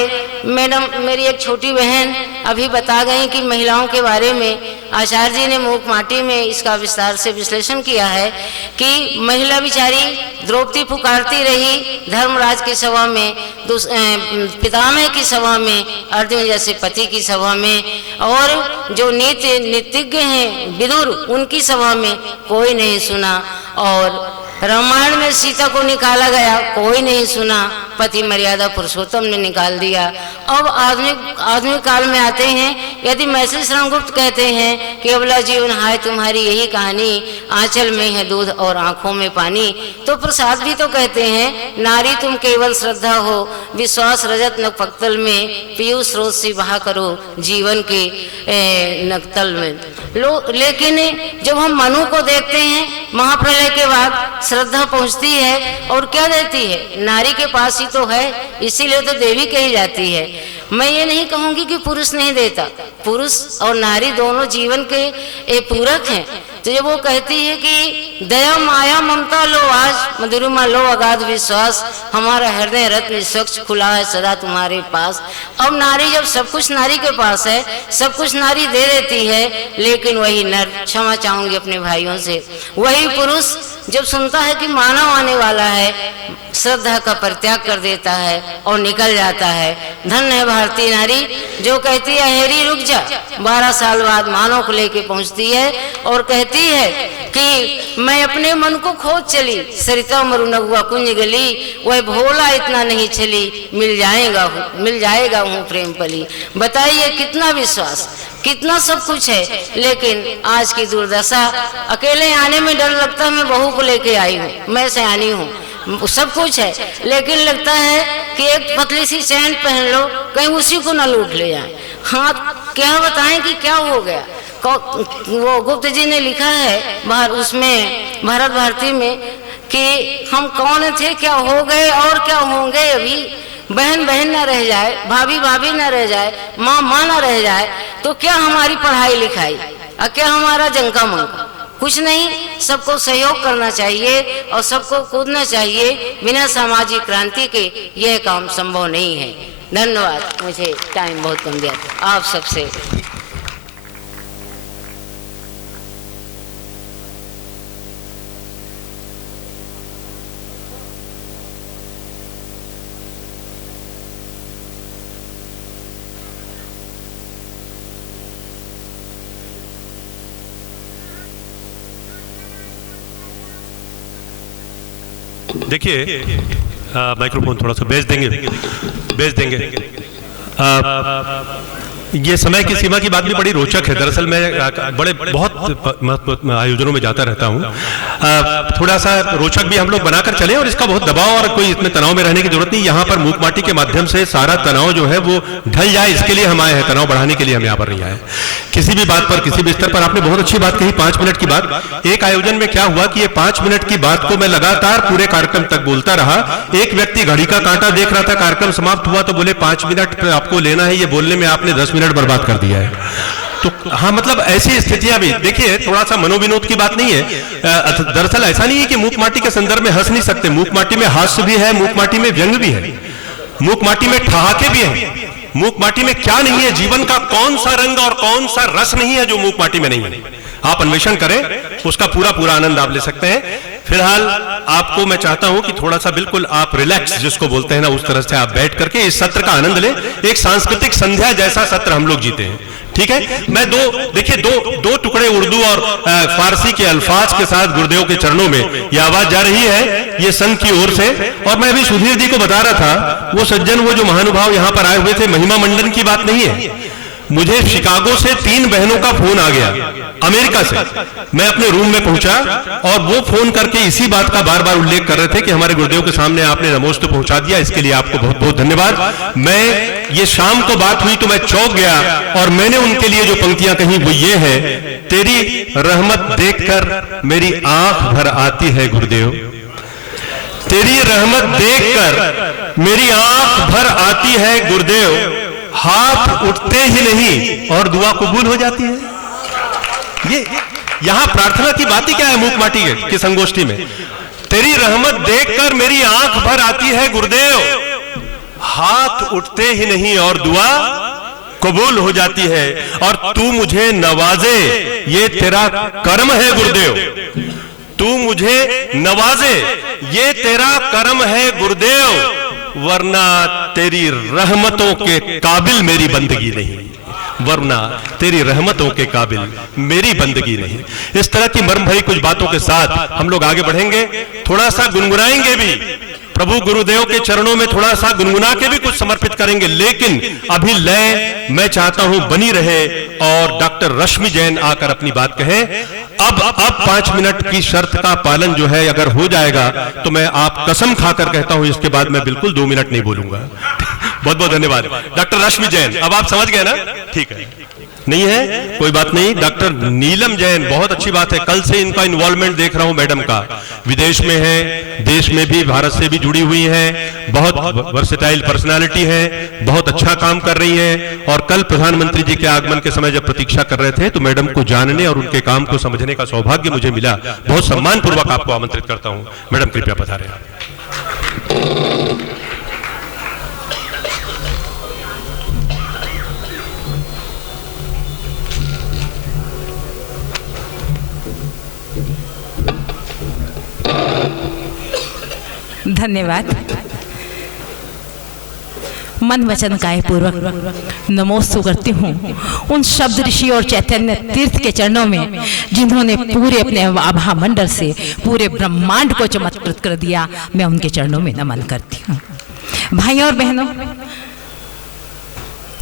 मैडम, मेरी एक छोटी बहन अभी बता गई कि महिलाओं के बारे में आचार्य जी ने मूक माटी में इसका विस्तार से विश्लेषण किया है कि महिला बिचारी द्रौपदी पुकारती रही धर्मराज की सभा में, पितामह की सभा में, अर्जुन जैसे पति की सभा में, और जो नीतिज्ञ हैं विदुर, उनकी सभा में कोई नहीं सुना। और रामायण में सीता को निकाला गया, कोई नहीं सुना, पति मर्यादा पुरुषोत्तम ने निकाल दिया। अब आधुनिक काल में आते हैं, यदि महर्षि शरणगुप्त कहते हैं कि अबला जीवन हाय तुम्हारी यही कहानी, आंचल में है दूध और आंखों में पानी, तो प्रसाद भी तो कहते हैं नारी तुम केवल श्रद्धा हो, विश्वास रजत न पक्तल में, पीयूष स्रोत सी बहा करो जीवन के नक्तल में। लेकिन जब हम मनु को देखते हैं, महाप्रलय के बाद श्रद्धा पहुंचती है और क्या देती है? नारी के पास ही तो है, इसीलिए तो देवी कही जाती है। मैं ये नहीं कहूँगी कि पुरुष नहीं देता, पुरुष और नारी दोनों जीवन के एक पूरक हैं। तो जब वो कहती है कि दया माया ममता लो आज, मधुरिमा लो अगाध विश्वास, हमारा हृदय रत्न स्वच्छ खुला है सदा तुम्हारे पास। अब नारी जब सब कुछ नारी के पास है, सब कुछ नारी दे देती है, लेकिन वही नर, क्षमा चाहूंगी अपने भाइयों से, वही पुरुष जब सुनता है कि मानव आने वाला है, श्रद्धा का परित्याग कर देता है और निकल जाता है। धन्य है भारतीय नारी जो कहती है हेरी रुक जा, 12 साल बाद मानव को लेके पहुंचती है और कहती है कि मैं अपने मन को खोज चली, सरिता मरु नगुआ कुंज गली, वह भोला इतना नहीं चली, मिल जाएगा हूँ प्रेम पली। बताइए कितना विश्वास, कितना सब कुछ है, लेकिन आज की दुर्दशा, अकेले आने में डर लगता है। मैं बहू को लेके आई हूँ, मैं सयानी हूँ, सब कुछ है, लेकिन लगता है कि एक पतली सी चैन पहन लो, कहीं उसी को न लूट ले जाए। हाँ, क्या बताएं कि क्या हो गया। वो गुप्त जी ने लिखा है बाहर उसमें भारत भारती में कि हम कौन थे, क्या हो गए और क्या होंगे अभी। बहन बहन ना रह जाए, भाभी भाभी ना रह जाए, माँ माँ ना रह जाए, तो क्या हमारी पढ़ाई लिखाई और क्या हमारा जंका मंका, कुछ नहीं। सबको सहयोग करना चाहिए और सबको कूदना चाहिए, बिना सामाजिक क्रांति के यह काम संभव नहीं है। धन्यवाद, मुझे टाइम बहुत कम दिया आप सबसे। देखिए, माइक्रोफोन थोड़ा सा भेज देंगे। ये समय की सीमा की बात भी बड़ी रोचक है। दरअसल मैं बहुत आयोजनों में जाता रहता हूँ। थोड़ा सा रोचक भी हम लोग बनाकर चले और इसका बहुत दबाव और कोई इसमें तनाव में रहने की जरूरत नहीं। यहाँ पर मूक माटी के माध्यम से सारा तनाव जो है वो ढल जाए, इसके लिए हम आए हैं। तनाव बढ़ाने के लिए हम यहाँ पर नहीं आए। किसी भी बात पर, किसी भी स्तर पर आपने बहुत अच्छी बात कही, 5 मिनट की बात। एक आयोजन में क्या हुआ कि ये 5 मिनट की बात को मैं लगातार पूरे कार्यक्रम तक बोलता रहा। एक व्यक्ति घड़ी का कांटा देख रहा था, कार्यक्रम समाप्त हुआ तो बोले 5 मिनट आपको लेना है, ये बोलने में आपने 10 मिनट बर्बाद कर दिया है। तो हाँ, मतलब ऐसी स्थितियां भी देखिए, थोड़ा सा मनोविनोद की बात नहीं है। दरअसल ऐसा नहीं है कि मूक माटी के संदर्भ में हंस नहीं सकते। मूक माटी में हास्य भी है, मूक माटी में व्यंग भी है, मूक माटी में ठहाके भी है। मूक माटी में क्या नहीं है, जीवन का कौन सा रंग और कौन सा रस नहीं है जो मूक माटी में नहीं है। आप अन्वेषण करें, उसका पूरा आनंद आप ले सकते हैं। फिलहाल आपको मैं चाहता हूं कि थोड़ा सा बिल्कुल आप रिलैक्स जिसको बोलते हैं ना, उस तरह से आप बैठ करके इस सत्र का आनंद लें। एक सांस्कृतिक संध्या जैसा सत्र हम लोग जीते हैं, ठीक है। मैं दो टुकड़े उर्दू और फारसी के अल्फाज के साथ गुरुदेव के चरणों में यह आवाज जा रही है, ये संघ की ओर से। और मैं अभी सुधीर जी को बता रहा था, वो सज्जन, वो जो महानुभाव यहाँ पर आए हुए थे, महिमा मंडन की बात नहीं है। मुझे शिकागो से 3 बहनों का फोन आ गया, अमेरिका से। मैं अपने रूम में पहुंचा और वो फोन करके इसी बात का बार बार उल्लेख कर रहे थे कि हमारे गुरुदेव के सामने आपने नमोस्त पहुंचा दिया, इसके लिए आपको बहुत बहुत धन्यवाद। मैं ये शाम को बात हुई तो मैं चौंक गया और मैंने उनके लिए जो पंक्तियां कही वो ये है, तेरी रहमत देखकर मेरी आंख भर आती है गुरुदेव, तेरी रहमत देखकर मेरी आंख भर आती है गुरुदेव, हाथ उठते ही नहीं और दुआ कबूल हो जाती है। ये यहां प्रार्थना की बात ही क्या है मूक माटी की संगोष्ठी में? तेरी रहमत देखकर मेरी आंख भर आती है गुरुदेव, हाथ उठते ही नहीं और दुआ कबूल हो जाती है, और तू मुझे नवाजे ये तेरा कर्म है गुरुदेव, तू मुझे नवाजे ये तेरा कर्म है गुरुदेव, वरना तेरी रहमतों के काबिल मेरी बंदगी नहीं, वरना तेरी रहमतों के काबिल मेरी बंदगी नहीं। इस तरह की मर्म भरी कुछ बातों के साथ हम लोग आगे बढ़ेंगे, थोड़ा सा गुनगुनाएंगे भी, प्रभु गुरुदेव के चरणों में थोड़ा सा गुनगुना के भी कुछ समर्पित करेंगे। लेकिन अभी लय मैं चाहता हूं बनी रहे और डॉक्टर रश्मि जैन आकर अपनी बात कहें। अब 5 मिनट की शर्त का पालन जो है अगर हो जाएगा तो मैं आप कसम खाकर कहता हूं इसके बाद मैं बिल्कुल 2 मिनट नहीं बोलूंगा। बहुत बहुत धन्यवाद। डॉक्टर रश्मि जैन, अब आप समझ गए ना? ठीक है, नहीं है, कोई बात नहीं। डॉक्टर नीलम जैन, बहुत अच्छी बात है, कल से इनका इन्वॉल्वमेंट देख रहा हूं मैडम का, विदेश में है, देश में भी, भारत से भी जुड़ी हुई है, बहुत वर्सेटाइल पर्सनालिटी है, बहुत अच्छा काम कर रही है। और कल प्रधानमंत्री जी के आगमन के समय जब प्रतीक्षा कर रहे थे तो मैडम को जानने और उनके काम को समझने का सौभाग्य मुझे मिला। बहुत सम्मान पूर्वक आपको आमंत्रित करता हूं। मैडम कृपया पधारें। धन्यवाद। मन वचन काय पूर्वक नमोस्तु करती हूँ उन शब्द ऋषि और चैतन्य तीर्थ के चरणों में जिन्होंने पूरे अपने आभा मंडल से पूरे ब्रह्मांड को चमत्कृत कर दिया। मैं उनके चरणों में नमन करती हूँ। भाइयों और बहनों,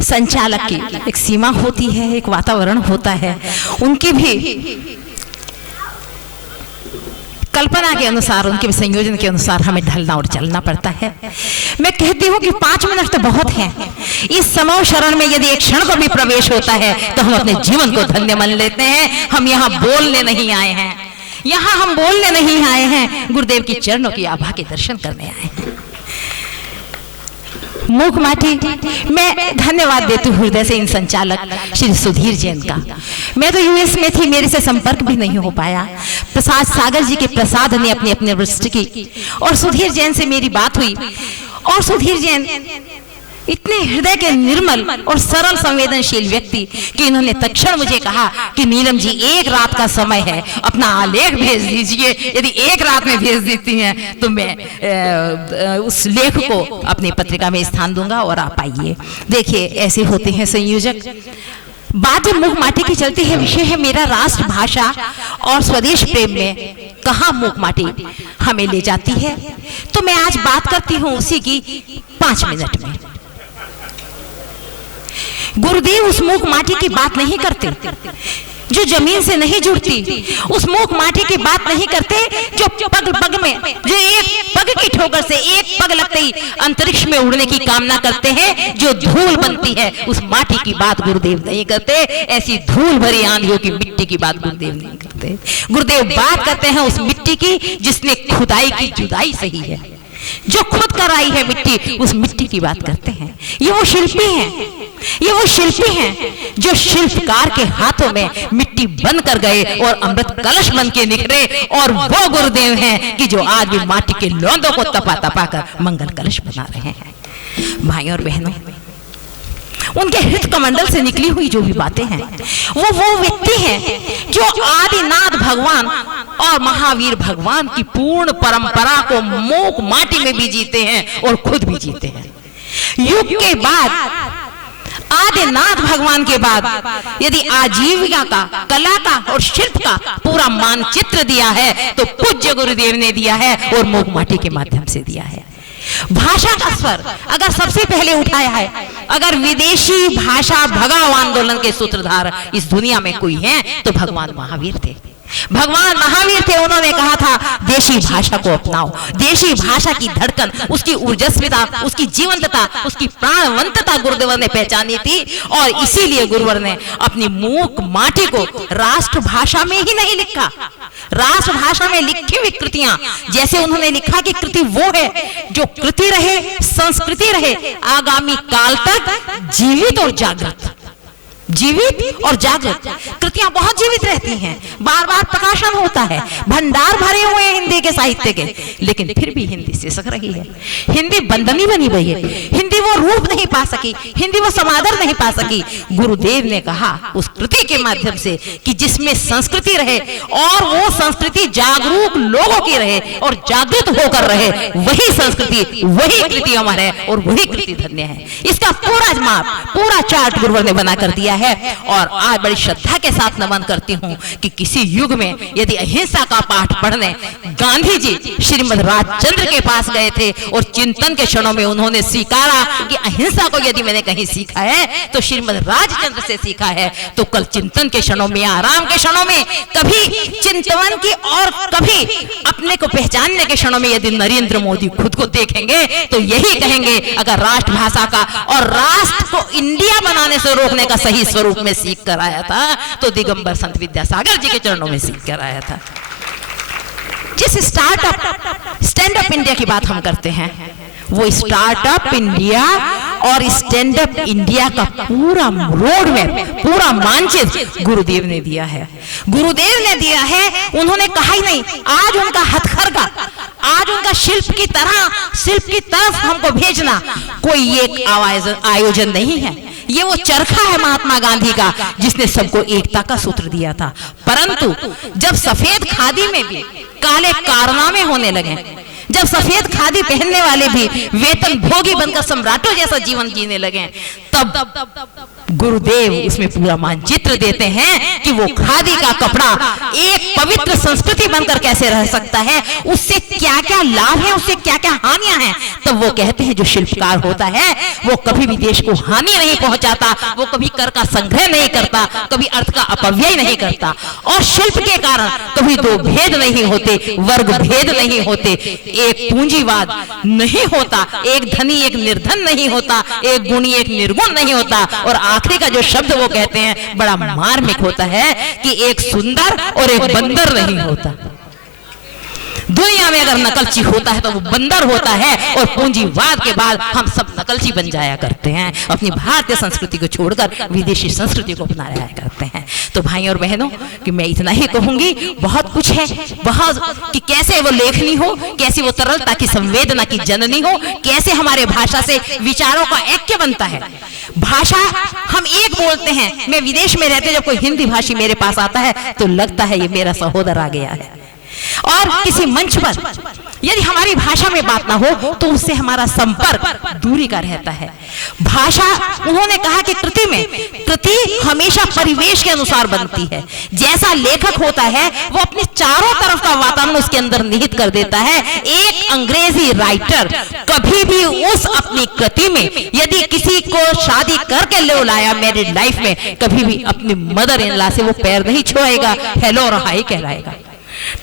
संचालक की एक सीमा होती है, एक वातावरण होता है, उनकी भी कल्पना के अनुसार, उनके संयोजन के अनुसार हमें ढलना और चलना पड़ता है। मैं कहती हूँ कि 5 मिनट तो बहुत हैं। इस समूह शरण में यदि एक क्षण को भी प्रवेश होता है तो हम अपने जीवन को धन्य मान लेते हैं। हम यहाँ बोलने नहीं आए हैं, यहाँ हम बोलने नहीं आए हैं, गुरुदेव की चरणों की आभा के दर्शन करने आए हैं। मूक माटी, मैं धन्यवाद देती हूँ हृदय से इन संचालक श्री सुधीर जैन का। मैं तो यूएस में थी, मेरे से संपर्क भी नहीं हो पाया। प्रसाद सागर जी के प्रसाद ने अपनी अपनी वृष्टि की और सुधीर जैन से मेरी बात हुई। और सुधीर जैन इतने हृदय के निर्मल और सरल संवेदनशील व्यक्ति कि इन्होंने तत्क्षण मुझे कहा कि नीलम जी, 1 रात का समय है, अपना आलेख भेज दीजिए। यदि 1 रात में भेज देती हैं तो मैं उस लेख को अपनी पत्रिका में स्थान दूंगा और आप आइए। देखिए, ऐसे होते हैं संयोजक। बात मूक माटी की चलती है, विषय है मेरा राष्ट्र भाषा और स्वदेश प्रेम में कहाँ मूक माटी हमें ले जाती है। तो मैं आज बात करती हूँ उसी की 5 मिनट में। गुरुदेव उस मूक माटी की बात नहीं करते जो जमीन से नहीं जुड़ती, उस मूक माटी की बात नहीं करते जो पग पग में, जो एक पग की ठोकर से एक पग लगते ही अंतरिक्ष में उड़ने की कामना करते हैं, जो धूल बनती है, उस माटी की बात गुरुदेव नहीं करते। ऐसी धूल भरी आंधियों की मिट्टी की बात गुरुदेव नहीं करते। गुरुदेव बात करते हैं उस मिट्टी की जिसने खुदाई की जुदाई सही है, जो खुद कराई है मिट्टी, उस मिट्टी की बात करते हैं। ये वो शिल्पी हैं, ये वो शिल्पी हैं जो शिल्पकार के हाथों में मिट्टी बन कर गए और अमृत कलश बन के निखरे। और वो गुरुदेव हैं कि जो आज भी माटी के लौंदों को तपा तपा कर मंगल कलश बना रहे हैं। भाइयों और बहनों, उनके हृदय कमंडल से निकली हुई जो भी बातें हैं, वो व्यक्ति हैं जो आदिनाथ भगवान और महावीर भगवान की पूर्ण परंपरा को मूक माटी में भी जीते हैं और खुद भी जीते हैं। युग के बाद, आदिनाथ भगवान के बाद यदि आजीविका का, कला का और शिल्प का पूरा मानचित्र दिया है तो पूज्य गुरुदेव ने दिया है और मूक माटी के माध्यम से दिया है। भाषा का स्वर अगर सबसे पहले उठाया है, अगर विदेशी भाषा भगाओ आंदोलन के सूत्रधार इस दुनिया में कोई हैं तो भगवान महावीर थे। भगवान महावीर थे, उन्होंने कहा था देशी भाषा को अपनाओ। देशी भाषा की धड़कन, उसकी ऊर्जस्विता, उसकी जीवंतता, उसकी प्राणवंतता गुरुदेव ने पहचानी थी। और इसीलिए गुरुवर ने अपनी मूक माटी को राष्ट्र भाषा में ही नहीं लिखा, राष्ट्र भाषा में लिखी हुई कृतियां, जैसे उन्होंने लिखा कि कृति वो है जो कृति रहे, संस्कृति रहे, आगामी काल तक जीवित और जागृत, जीवित और जागृत। कृतियां बहुत जीवित रहती हैं, बार बार प्रकाशन होता है, भंडार भरे हुए हैं हिंदी के साहित्य के, लेकिन फिर भी हिंदी सिसक रही है। हिंदी बंदनी बनी हुई है, हिंदी वो रूप नहीं पा सकी, हिंदी वो समादर नहीं पा सकी। गुरुदेव ने कहा उस कृति के माध्यम से कि जिसमें संस्कृति रहे और वो संस्कृति जागरूक लोगों की रहे और जागृत होकर रहे, वही संस्कृति, वही कृति अमर है और वही कृति धन्य है। इसका पूरा माप, पूरा चार्ट गुरुवर ने बना कर दिया है। और आज बड़ी श्रद्धा के साथ नमन करती हूं कि किसी युग में यदि अहिंसा का पाठ पढ़ने गांधी जी श्रीमद राजचंद्र के पास गए थे और चिंतन के क्षणों में उन्होंने स्वीकारा कि अहिंसा को यदि मैंने कहीं सीखा है तो श्रीमद राजचंद्र से सीखा है, तो कल चिंतन के क्षणों में, आराम के क्षणों में, कभी चिंतन की और कभी अपने को पहचानने के क्षणों में यदि नरेंद्र मोदी खुद को देखेंगे तो यही कहेंगे अगर राष्ट्रभाषा का और राष्ट्र को इंडिया बनाने से रोकने का सही स्वरूप में सीख कर आया था, तो दिगंबर संत विद्यासागर जी के चरणों में सीख कर आया था। जिस स्टार्टअप स्टैंड अप इंडिया की बात हम करते हैं, वो स्टार्टअप इंडिया और स्टैंड अप इंडिया का पूरा रोड मैप, पूरा मानचित्र गुरुदेव ने दिया है। गुरुदेव ने दिया है। उन्होंने कहा ही नहीं, आज उनका हथकरघा, आज उनका शिल्प की तरफ हमको भेजना कोई एक आयोजन नहीं है। ये वो चरखा है महात्मा गांधी का, जिसने सबको एकता का सूत्र दिया था। परंतु जब सफेद खादी में भी काले कारनामे होने लगे, जब सफेद खादी पहनने वाले भी वेतन भोगी बनकर सम्राटों जैसा जीवन जीने लगे, तब गुरुदेव उसमें पूरा मानचित्र देते हैं कि वो खादी का कपड़ा एक पवित्र संस्कृति बनकर कैसे रह सकता है, उससे क्या क्या लाभ है, उससे क्या क्या हानियां हैं। तब वो कहते हैं जो शिल्पकार होता है वो कभी भी देश को हानि नहीं पहुंचाता, वो कभी कर का संग्रह नहीं करता, कभी अर्थ का अपव्यय नहीं करता, और शिल्प के कारण कभी दो भेद नहीं होते, वर्ग भेद नहीं होते, एक पूंजीवाद नहीं होता, एक धनी एक निर्धन नहीं होता, एक गुणी एक निर्गुण नहीं होता। और आखिरी का जो शब्द वो कहते हैं बड़ा मार्मिक होता है कि एक सुंदर और एक बंदर नहीं होता। दुनिया में अगर नकलची होता है तो वो बंदर होता है, और पूंजीवाद के बाद हम सब नकलची बन जाया करते हैं, अपनी भारतीय संस्कृति को छोड़कर विदेशी संस्कृति को अपना रहा करते हैं। तो भाई और बहनों कि मैं इतना ही कहूंगी, बहुत कुछ है, बहुत कि कैसे वो लेखनी हो, कैसी वो तरलता की संवेदना की जननी हो, कैसे हमारे भाषा से विचारों का ऐक्य बनता है। भाषा हम एक बोलते हैं, मैं विदेश में रहते जब कोई हिंदी भाषी मेरे पास आता है तो लगता है ये मेरा सहोदर आ गया है। और किसी मंच पर यदि हमारी भाषा में बात ना हो तो उससे हमारा संपर्क दूरी का रहता है। भाषा, उन्होंने कहा कि कृति हमेशा परिवेश के अनुसार बनती है। जैसा लेखक होता है वो अपने चारों तरफ का वातावरण उसके अंदर निहित कर देता है। एक अंग्रेजी राइटर कभी भी उस अपनी कृति में यदि किसी को शादी करके ले लाया मैरिड लाइफ में, कभी भी अपनी मदर इन लॉ से वो पैर नहीं छुएगा, हेलो और हाय कहलाएगा।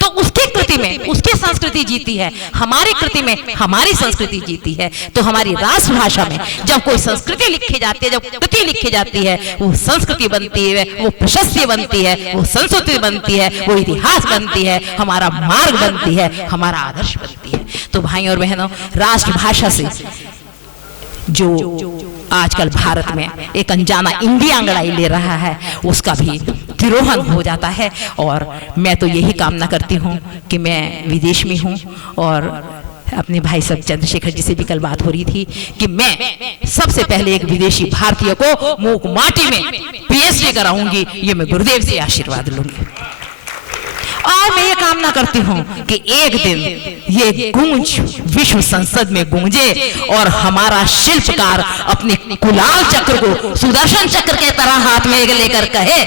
तो उसकी कृति में उसकी संस्कृति जीती है, हमारी कृति में हमारी संस्कृति जीती है। तो हमारी राष्ट्रभाषा में जब कोई संस्कृति लिखी जाती है, जब कृति लिखी जाती है, वो संस्कृति बनती है, वो प्रशस्ति बनती है, वो संस्कृति बनती है, वो इतिहास बनती है, हमारा मार्ग बनती है, हमारा आदर्श बनती है। तो भाई और बहनों, राष्ट्रभाषा से जो आजकल भारत में एक अनजाना इंडिया अंगड़ाई ले रहा है, उसका भी तिरोहन हो जाता है। और मैं तो यही कामना करती हूँ कि मैं विदेश में हूँ, और अपने भाई साहब चंद्रशेखर जी से भी कल बात हो रही थी कि मैं सबसे पहले एक विदेशी भारतीय को मूक माटी में PhD कराऊंगी, ये मैं गुरुदेव से आशीर्वाद लूंगी। और मैं ये कामना करती हूँ कि एक दिन ये गूंज विश्व संसद में गूंजे और हमारा शिल्पकार अपने कुलाल चक्र को सुदर्शन चक्र के तरह हाथ में लेकर कहे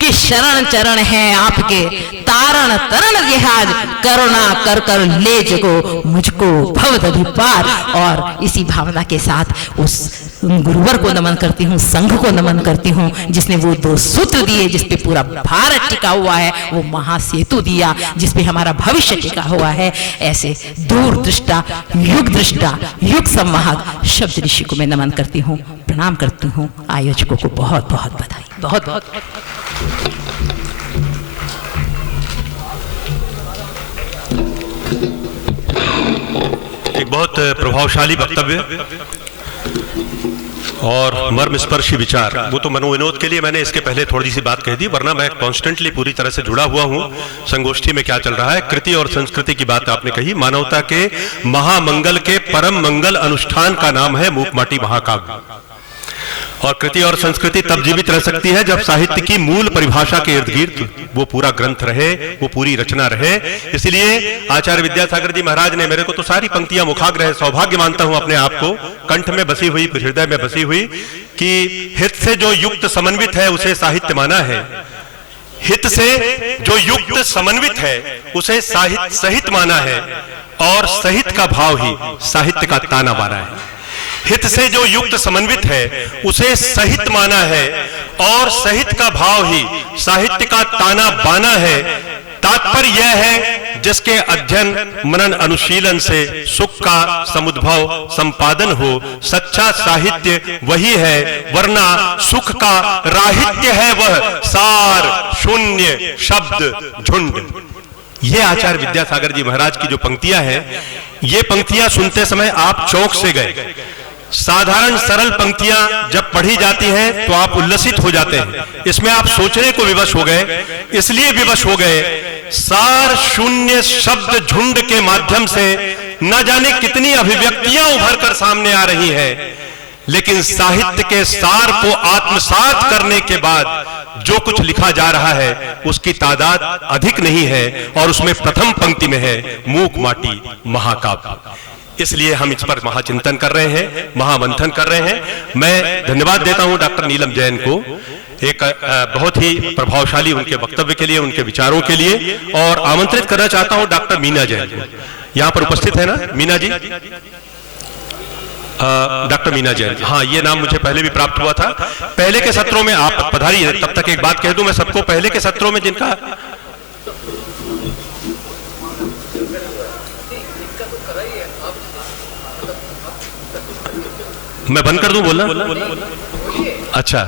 कि शरण चरण है आपके, तारण तरण जिहाज, करुणा कर कर ले जगो मुझको भवदधि पार। और इसी भावना के साथ उस गुरुवर को नमन करती हूँ, संघ को नमन करती हूँ, जिसने वो 2 सूत्र दिए जिसपे पूरा भारत टिका हुआ है, वो महासेतु दिया जिसपे हमारा भविष्य टिका हुआ है। ऐसे दूरदृष्टा, युग दृष्टा, युग संवाहक शब्द ऋषि को मैं नमन करती हूँ, प्रणाम करती हूँ। आयोजकों को बहुत बहुत बधाई, बहुत बहुत। एक बहुत प्रभावशाली वक्तव्य और मर्मस्पर्शी विचार, वो तो मनोविनोद के लिए मैंने इसके पहले थोड़ी सी बात कह दी, वरना मैं कॉन्स्टेंटली पूरी तरह से जुड़ा हुआ हूँ संगोष्ठी में क्या चल रहा है। कृति और संस्कृति की बात आपने कही, मानवता के महामंगल के परम मंगल अनुष्ठान का नाम है मूक माटी महाकाव्य। और कृति और संस्कृति तब जीवित रह सकती है जब साहित्य की मूल परिभाषा के इर्द गिर्द वो पूरा ग्रंथ रहे, वो पूरी रचना रहे। इसलिए आचार्य विद्यासागर जी महाराज ने, मेरे को तो सारी पंक्तियां मुखाग्र है, सौभाग्य मानता हूं अपने आप को, कंठ में बसी हुई, हृदय में बसी हुई, कि हित से जो युक्त समन्वित है उसे साहित्य माना है, हित से जो युक्त समन्वित है उसे साहित्य सहित माना है, और सहित का भाव ही साहित्य का ताना बाना है। हित से जो युक्त समन्वित है उसे सहित माना है, और सहित का भाव ही साहित्य का ताना बाना है। तात्पर्य यह है जिसके अध्ययन मनन अनुशीलन से सुख का समुद्भव संपादन हो। सच्चा साहित्य वही है, वरना सुख का राहित्य है वह सार शून्य शब्द झुंड। ये आचार्य विद्यासागर जी महाराज की जो पंक्तियां हैं, ये पंक्तियां सुनते समय आप चौंक से गए। साधारण सरल पंक्तियां जब पढ़ी जाती हैं तो आप उल्लसित हो जाते हैं, इसमें आप सोचने को विवश हो गए। इसलिए विवश हो गए, सार शून्य शब्द झुंड के माध्यम से न जाने कितनी अभिव्यक्तियां उभर कर सामने आ रही हैं, लेकिन साहित्य के सार को आत्मसात करने के बाद जो कुछ लिखा जा रहा है उसकी तादाद अधिक नहीं है, और उसमें प्रथम पंक्ति में है मूक माटी महाकाव्य। इसलिए हम इस पर महाचिंतन कर रहे हैं, महामंथन कर रहे हैं। मैं धन्यवाद देता हूं डॉक्टर नीलम जैन को, एक बहुत ही प्रभावशाली उनके वक्तव्य के लिए, उनके विचारों के लिए, और आमंत्रित करना चाहता हूं डॉक्टर मीना जैन को। यहां पर उपस्थित है ना मीना जी? डॉक्टर मीना जैन, हाँ, ये नाम मुझे पहले भी प्राप्त हुआ था। पहले के सत्रों में आप पधारिए। तब तक एक बात कह दूं मैं सबको, पहले के सत्रों में जिनका मैं बंद कर दूं बोलना? अच्छा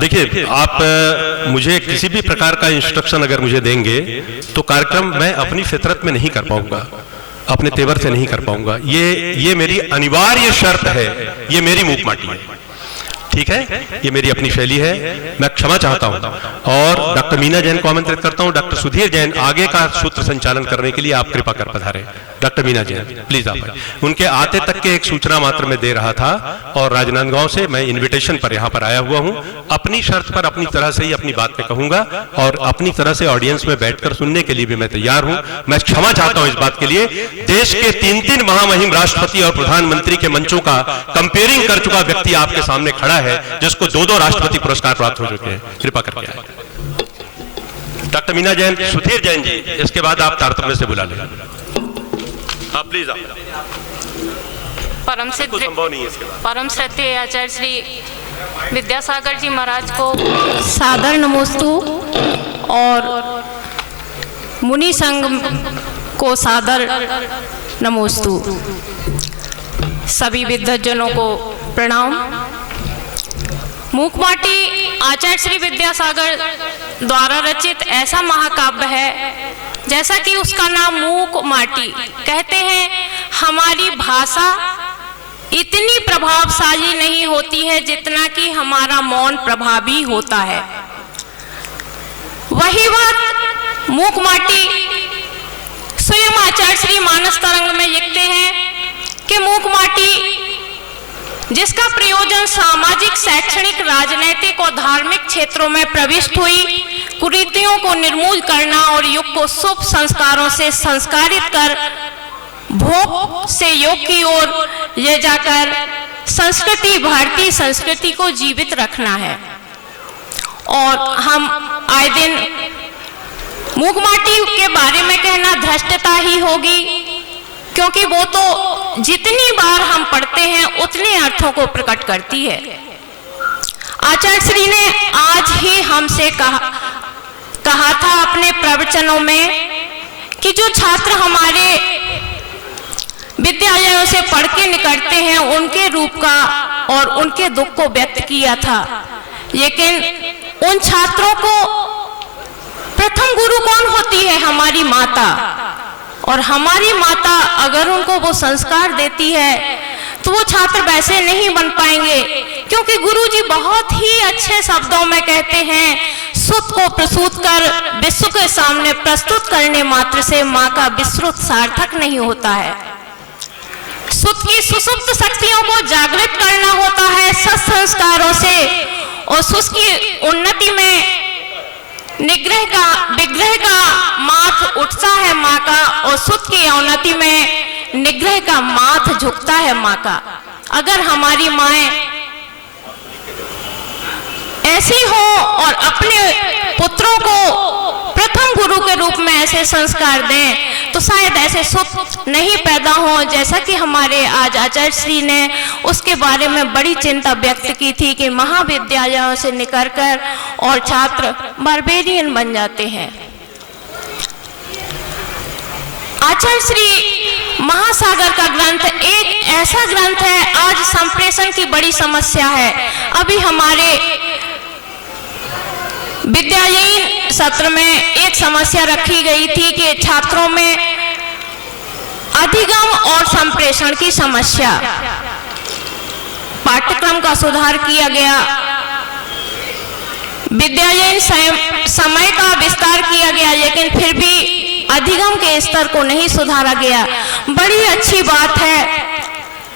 देखिए, आप मुझे किसी भी प्रकार का इंस्ट्रक्शन अगर मुझे देंगे तो कार्यक्रम मैं अपनी फितरत में नहीं कर पाऊंगा, अपने तेवर से नहीं कर पाऊंगा। ये मेरी अनिवार्य शर्त है, ये मेरी मूक माटी है, ठीक है? ये मेरी अपनी शैली है, मैं क्षमा चाहता हूं। और डॉक्टर मीना जैन को आमंत्रित करता हूं। डॉक्टर सुधीर जैन आगे का सूत्र संचालन करने के लिए आप कृपा कर पधारें। डॉक्टर मीना जैन प्लीज आप आइए। उनके आते तक के एक सूचना मात्र में दे रहा था, और राजनांदगांव से मैं इन्विटेशन पर यहाँ पर आया हुआ हूँ। अपनी शर्त पर अपनी तरह से ही अपनी बात में कहूंगा, और अपनी तरह से ऑडियंस में बैठकर सुनने के लिए भी मैं तैयार हूँ। मैं क्षमा चाहता हूँ इस बात के लिए। देश के 3-3 महामहिम राष्ट्रपति और प्रधानमंत्री के मंचों का कंपेयरिंग कर चुका व्यक्ति आपके सामने खड़ा है, जिसको 2-2 राष्ट्रपति पुरस्कार प्राप्त हो चुके हैं। कृपा करके आए डॉक्टर मीना जैन। सुधीर जैन जी, इसके बाद आप तारतम्य से बुला लें। आप प्लीज आप। परम श्रद्धेय आचार्य श्री विद्यासागर जी महाराज को सादर नमोस्तु, और मुनि संघ को सादर नमोस्तु। सभी विद्वज्जनों को प्रणाम। मूक माटी आचार्य श्री विद्यासागर द्वारा रचित ऐसा महाकाव्य है, जैसा कि उसका नाम मूक माटी। कहते हैं हमारी भाषा इतनी प्रभावशाली नहीं होती है जितना कि हमारा मौन प्रभावी होता है। वही बात मूक माटी स्वयं आचार्य श्री मानस तरंग में लिखते हैं कि मूक माटी जिसका प्रयोजन सामाजिक, शैक्षणिक, राजनीतिक और धार्मिक क्षेत्रों में प्रविष्ट हुई कुरीतियों को निर्मूल करना और युग को शुभ संस्कारों से संस्कारित कर भोग से योग की ओर ले जाकर संस्कृति, भारतीय संस्कृति को जीवित रखना है। और हम आए दिन मूक माटी के बारे में कहना धृष्टता ही होगी, क्योंकि वो तो जितनी बार हम पढ़ते हैं उतने अर्थों को प्रकट करती है। आचार्य श्री ने आज ही हमसे कहा था अपने प्रवचनों में कि जो छात्र हमारे विद्यालयों से पढ़ के निकलते हैं उनके रूप का और उनके दुख को व्यक्त किया था, लेकिन उन छात्रों को प्रथम गुरु कौन होती है? हमारी माता। और हमारी माता अगर उनको वो संस्कार देती है तो वो छात्र वैसे नहीं बन पाएंगे, क्योंकि गुरुजी बहुत ही अच्छे शब्दों में कहते हैं, सुत को प्रसूत कर विश्व के सामने प्रस्तुत करने मात्र से माँ का विश्रुत सार्थक नहीं होता है। सुत की सुसुप्त शक्तियों को जागृत करना होता है सत्संस्कारों से, और सुत की उन्नति में विग्रह का माथ उठता है माँ का, और सुत की अवनति में निग्रह का माथ झुकता है माँ का। अगर हमारी माएं ऐसी हो और अपने पुत्रों को प्रथम गुरु के रूप में ऐसे संस्कार दें तो शायद ऐसे सुख नहीं पैदा हो, जैसा कि हमारे आज आचार्य श्री ने उसके बारे में बड़ी चिंता व्यक्त की थी कि महाविद्यालयों से निकलकर और छात्र बारबेरियन बन जाते हैं। आचार्य श्री महासागर का ग्रंथ एक ऐसा ग्रंथ है, आज संप्रेषण की बड़ी समस्या है। अभी हमारे विद्यालयीन सत्र में एक समस्या रखी गई थी कि छात्रों में अधिगम और संप्रेषण की समस्या, पाठ्यक्रम का सुधार किया गया, विद्यालयीन समय का विस्तार किया गया, लेकिन फिर भी अधिगम के स्तर को नहीं सुधारा गया। बड़ी अच्छी बात है,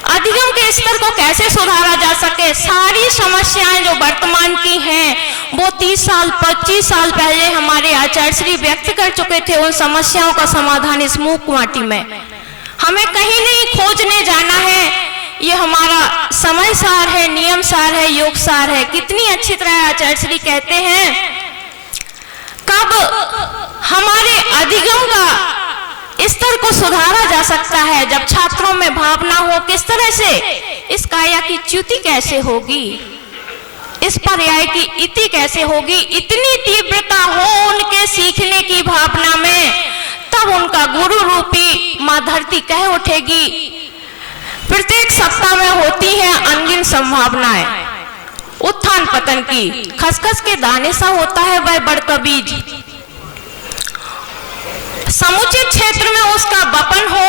अधिगम के स्तर को कैसे सुधारा जा सके। सारी समस्याएं जो वर्तमान की हैं वो 30 साल 25 साल पहले हमारे आचार्य श्री व्यक्त कर चुके थे। उन समस्याओं का समाधान इस मूक माटी में, हमें कहीं नहीं खोजने जाना है। ये हमारा समय सार है, नियम सार है, योग सार है। कितनी अच्छी तरह आचार्य श्री कहते हैं, कब हमारे अधिगम का स्तर को सुधारा जा सकता है, जब छात्रों में भावना हो। किस तरह से? इस काया की च्युति कैसे होगी, इस पर्याय की इति कैसे होगी, इतनी तीव्रता हो उनके सीखने की भावना में, तब उनका गुरु रूपी मां धरती कह उठेगी। प्रत्येक सप्ताह में होती है अनगिन संभावनाएं, उत्थान पतन की। खसखस के दाने सा होता है वह बड़का बीज, समुचित क्षेत्र में उसका वपन हो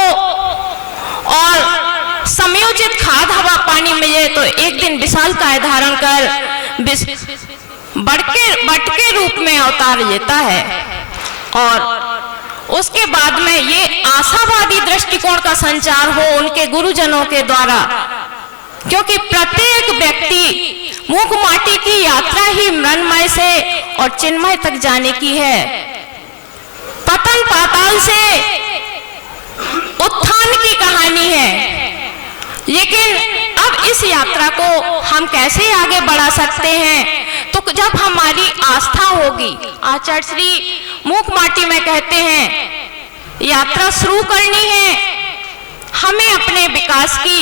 और समयोचित खाद हवा पानी मिले तो एक दिन विशाल काय धारण कर बट के रूप में अवतार लेता है। और उसके बाद में ये आशावादी दृष्टिकोण का संचार हो उनके गुरुजनों के द्वारा, क्योंकि प्रत्येक व्यक्ति मूक माटी की यात्रा ही मृण्मय से और चिन्मय तक जाने की है। पतन पाताल से उत्थान की कहानी है, लेकिन अब इस यात्रा को हम कैसे आगे बढ़ा सकते हैं? तो जब हमारी आस्था होगी। आचार्य श्री मूक माटी में कहते हैं, यात्रा शुरू करनी है, हमें अपने विकास की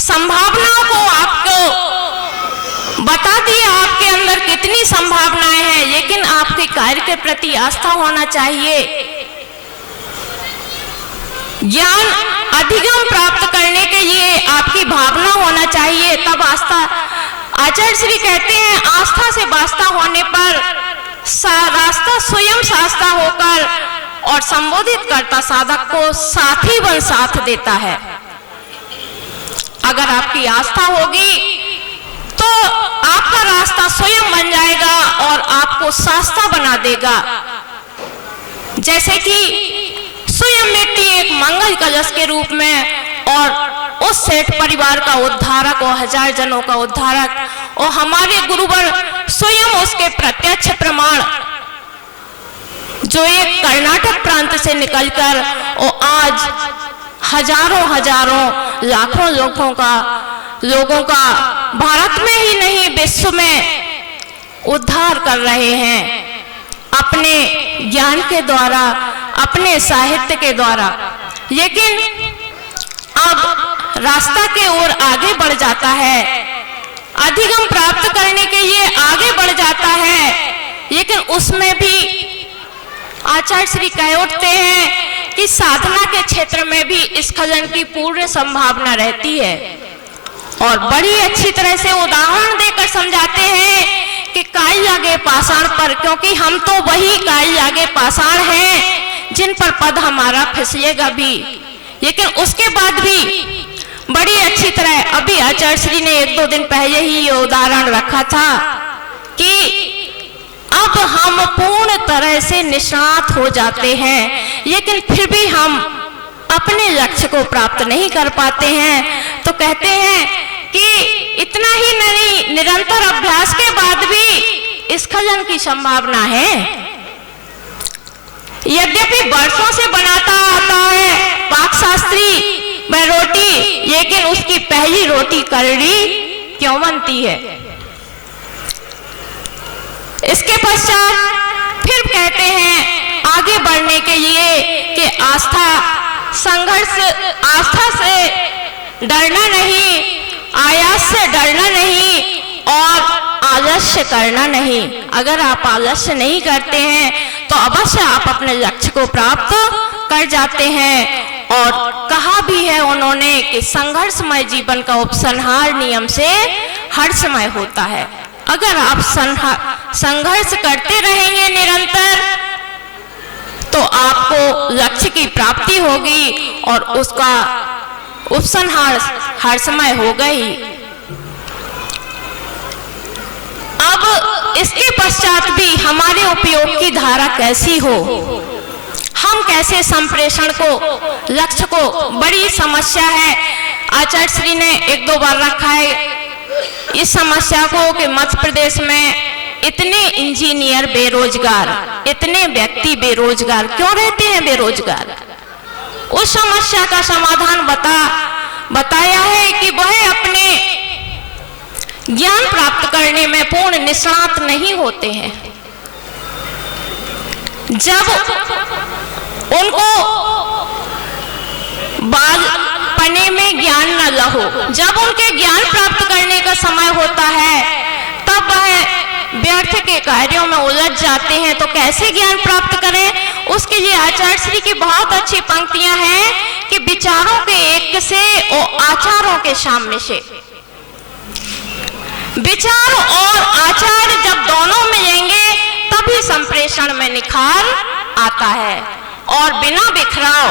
संभावनाओं को आपको बता दिया, आपके अंदर कितनी संभावनाएं हैं, लेकिन आपके कार्य के प्रति आस्था होना चाहिए। ज्ञान अधिगम प्राप्त करने के लिए आपकी भावना होना चाहिए, तब आस्था। आचार्य श्री कहते हैं, आस्था से वास्ता होने पर रास्ता स्वयं शास्ता होकर और संबोधित करता साधक को साथी बन साथ देता है। अगर आपकी आस्था होगी तो आपका रास्ता स्वयं बन जाएगा और आपको शास्ता बना देगा। जैसे कि स्वयं मिट्टी एक मंगल कलश के रूप में और उस सेठ परिवार का उद्धारक और 1000 जनों का उद्धारक, और हमारे गुरुवर स्वयं उसके प्रत्यक्ष प्रमाण, जो एक कर्नाटक प्रांत से निकलकर और आज हजारों लाखों लोगों का भारत में ही नहीं विश्व में उद्धार कर रहे हैं अपने ज्ञान के द्वारा, अपने साहित्य के द्वारा। लेकिन अब रास्ता के ओर आगे बढ़ जाता है, अधिगम प्राप्त करने के लिए आगे बढ़ जाता है, लेकिन उसमें भी आचार्य श्री कह उठते हैं कि साधना के क्षेत्र में भी स्खलन की पूर्ण संभावना रहती है। और बड़ी अच्छी तरह से उदाहरण देकर समझाते हैं कि काई लागे पाषाण पर, क्योंकि हम तो वही काई लागे पाषाण हैं जिन पर पद हमारा फिसलेगा भी। लेकिन उसके बाद भी बड़ी अच्छी तरह, अभी आचार्य श्री ने 1-2 दिन पहले ही ये उदाहरण रखा था कि अब हम पूर्ण तरह से निष्णात हो जाते हैं, लेकिन फिर भी हम अपने लक्ष्य को प्राप्त नहीं कर पाते हैं। तो कहते हैं कि इतना ही नहीं, निरंतर अभ्यास के बाद भी स्खलन की संभावना है। यद्यपि वर्षों से बनाता आता है पाक शास्त्री वह रोटी, लेकिन उसकी पहली रोटी कड़वी क्यों बनती है? इसके पश्चात फिर कहते हैं, आगे आगे बढ़ने के लिए कि आस्था संघर्ष, आस्था से डरना नहीं, आयास से डरना नहीं और आलस्य करना नहीं। अगर आप आलस्य नहीं करते हैं तो अवश्य आप अपने लक्ष्य को प्राप्त कर जाते हैं। और कहा भी है उन्होंने कि संघर्षमय जीवन का उपसंहार नियम से हर्षमय होता है। अगर आप संघर्ष करते रहेंगे निरंतर तो आपको लक्ष्य की प्राप्ति होगी और उसका उपसंहार हर्षमय होगा ही। अब इसके पश्चात भी हमारे उपयोग की धारा कैसी हो, हम कैसे संप्रेषण को, लक्ष्य को, बड़ी समस्या है। आचार्य श्री ने एक दो बार रखा है इस समस्या को कि मध्य प्रदेश में इतने इंजीनियर बेरोजगार, इतने व्यक्ति बेरोजगार क्यों रहते हैं बेरोजगार। उस समस्या का समाधान बताया है कि वह अपने ज्ञान प्राप्त करने में पूर्ण निष्णात नहीं होते हैं। जब उनको बालपने में ज्ञान न लहो, जब उनके ज्ञान प्राप्त करने का समय होता है तब वह व्यर्थ के कार्यों में उलझ जाते हैं। तो कैसे ज्ञान प्राप्त करें, उसके लिए आचार्य श्री की बहुत अच्छी पंक्तियां हैं कि विचारों के एक से और आचारों के सामने से। विचार और आचार जब दोनों मिलेंगे तभी संप्रेषण में निखार आता है। और बिना बिखराव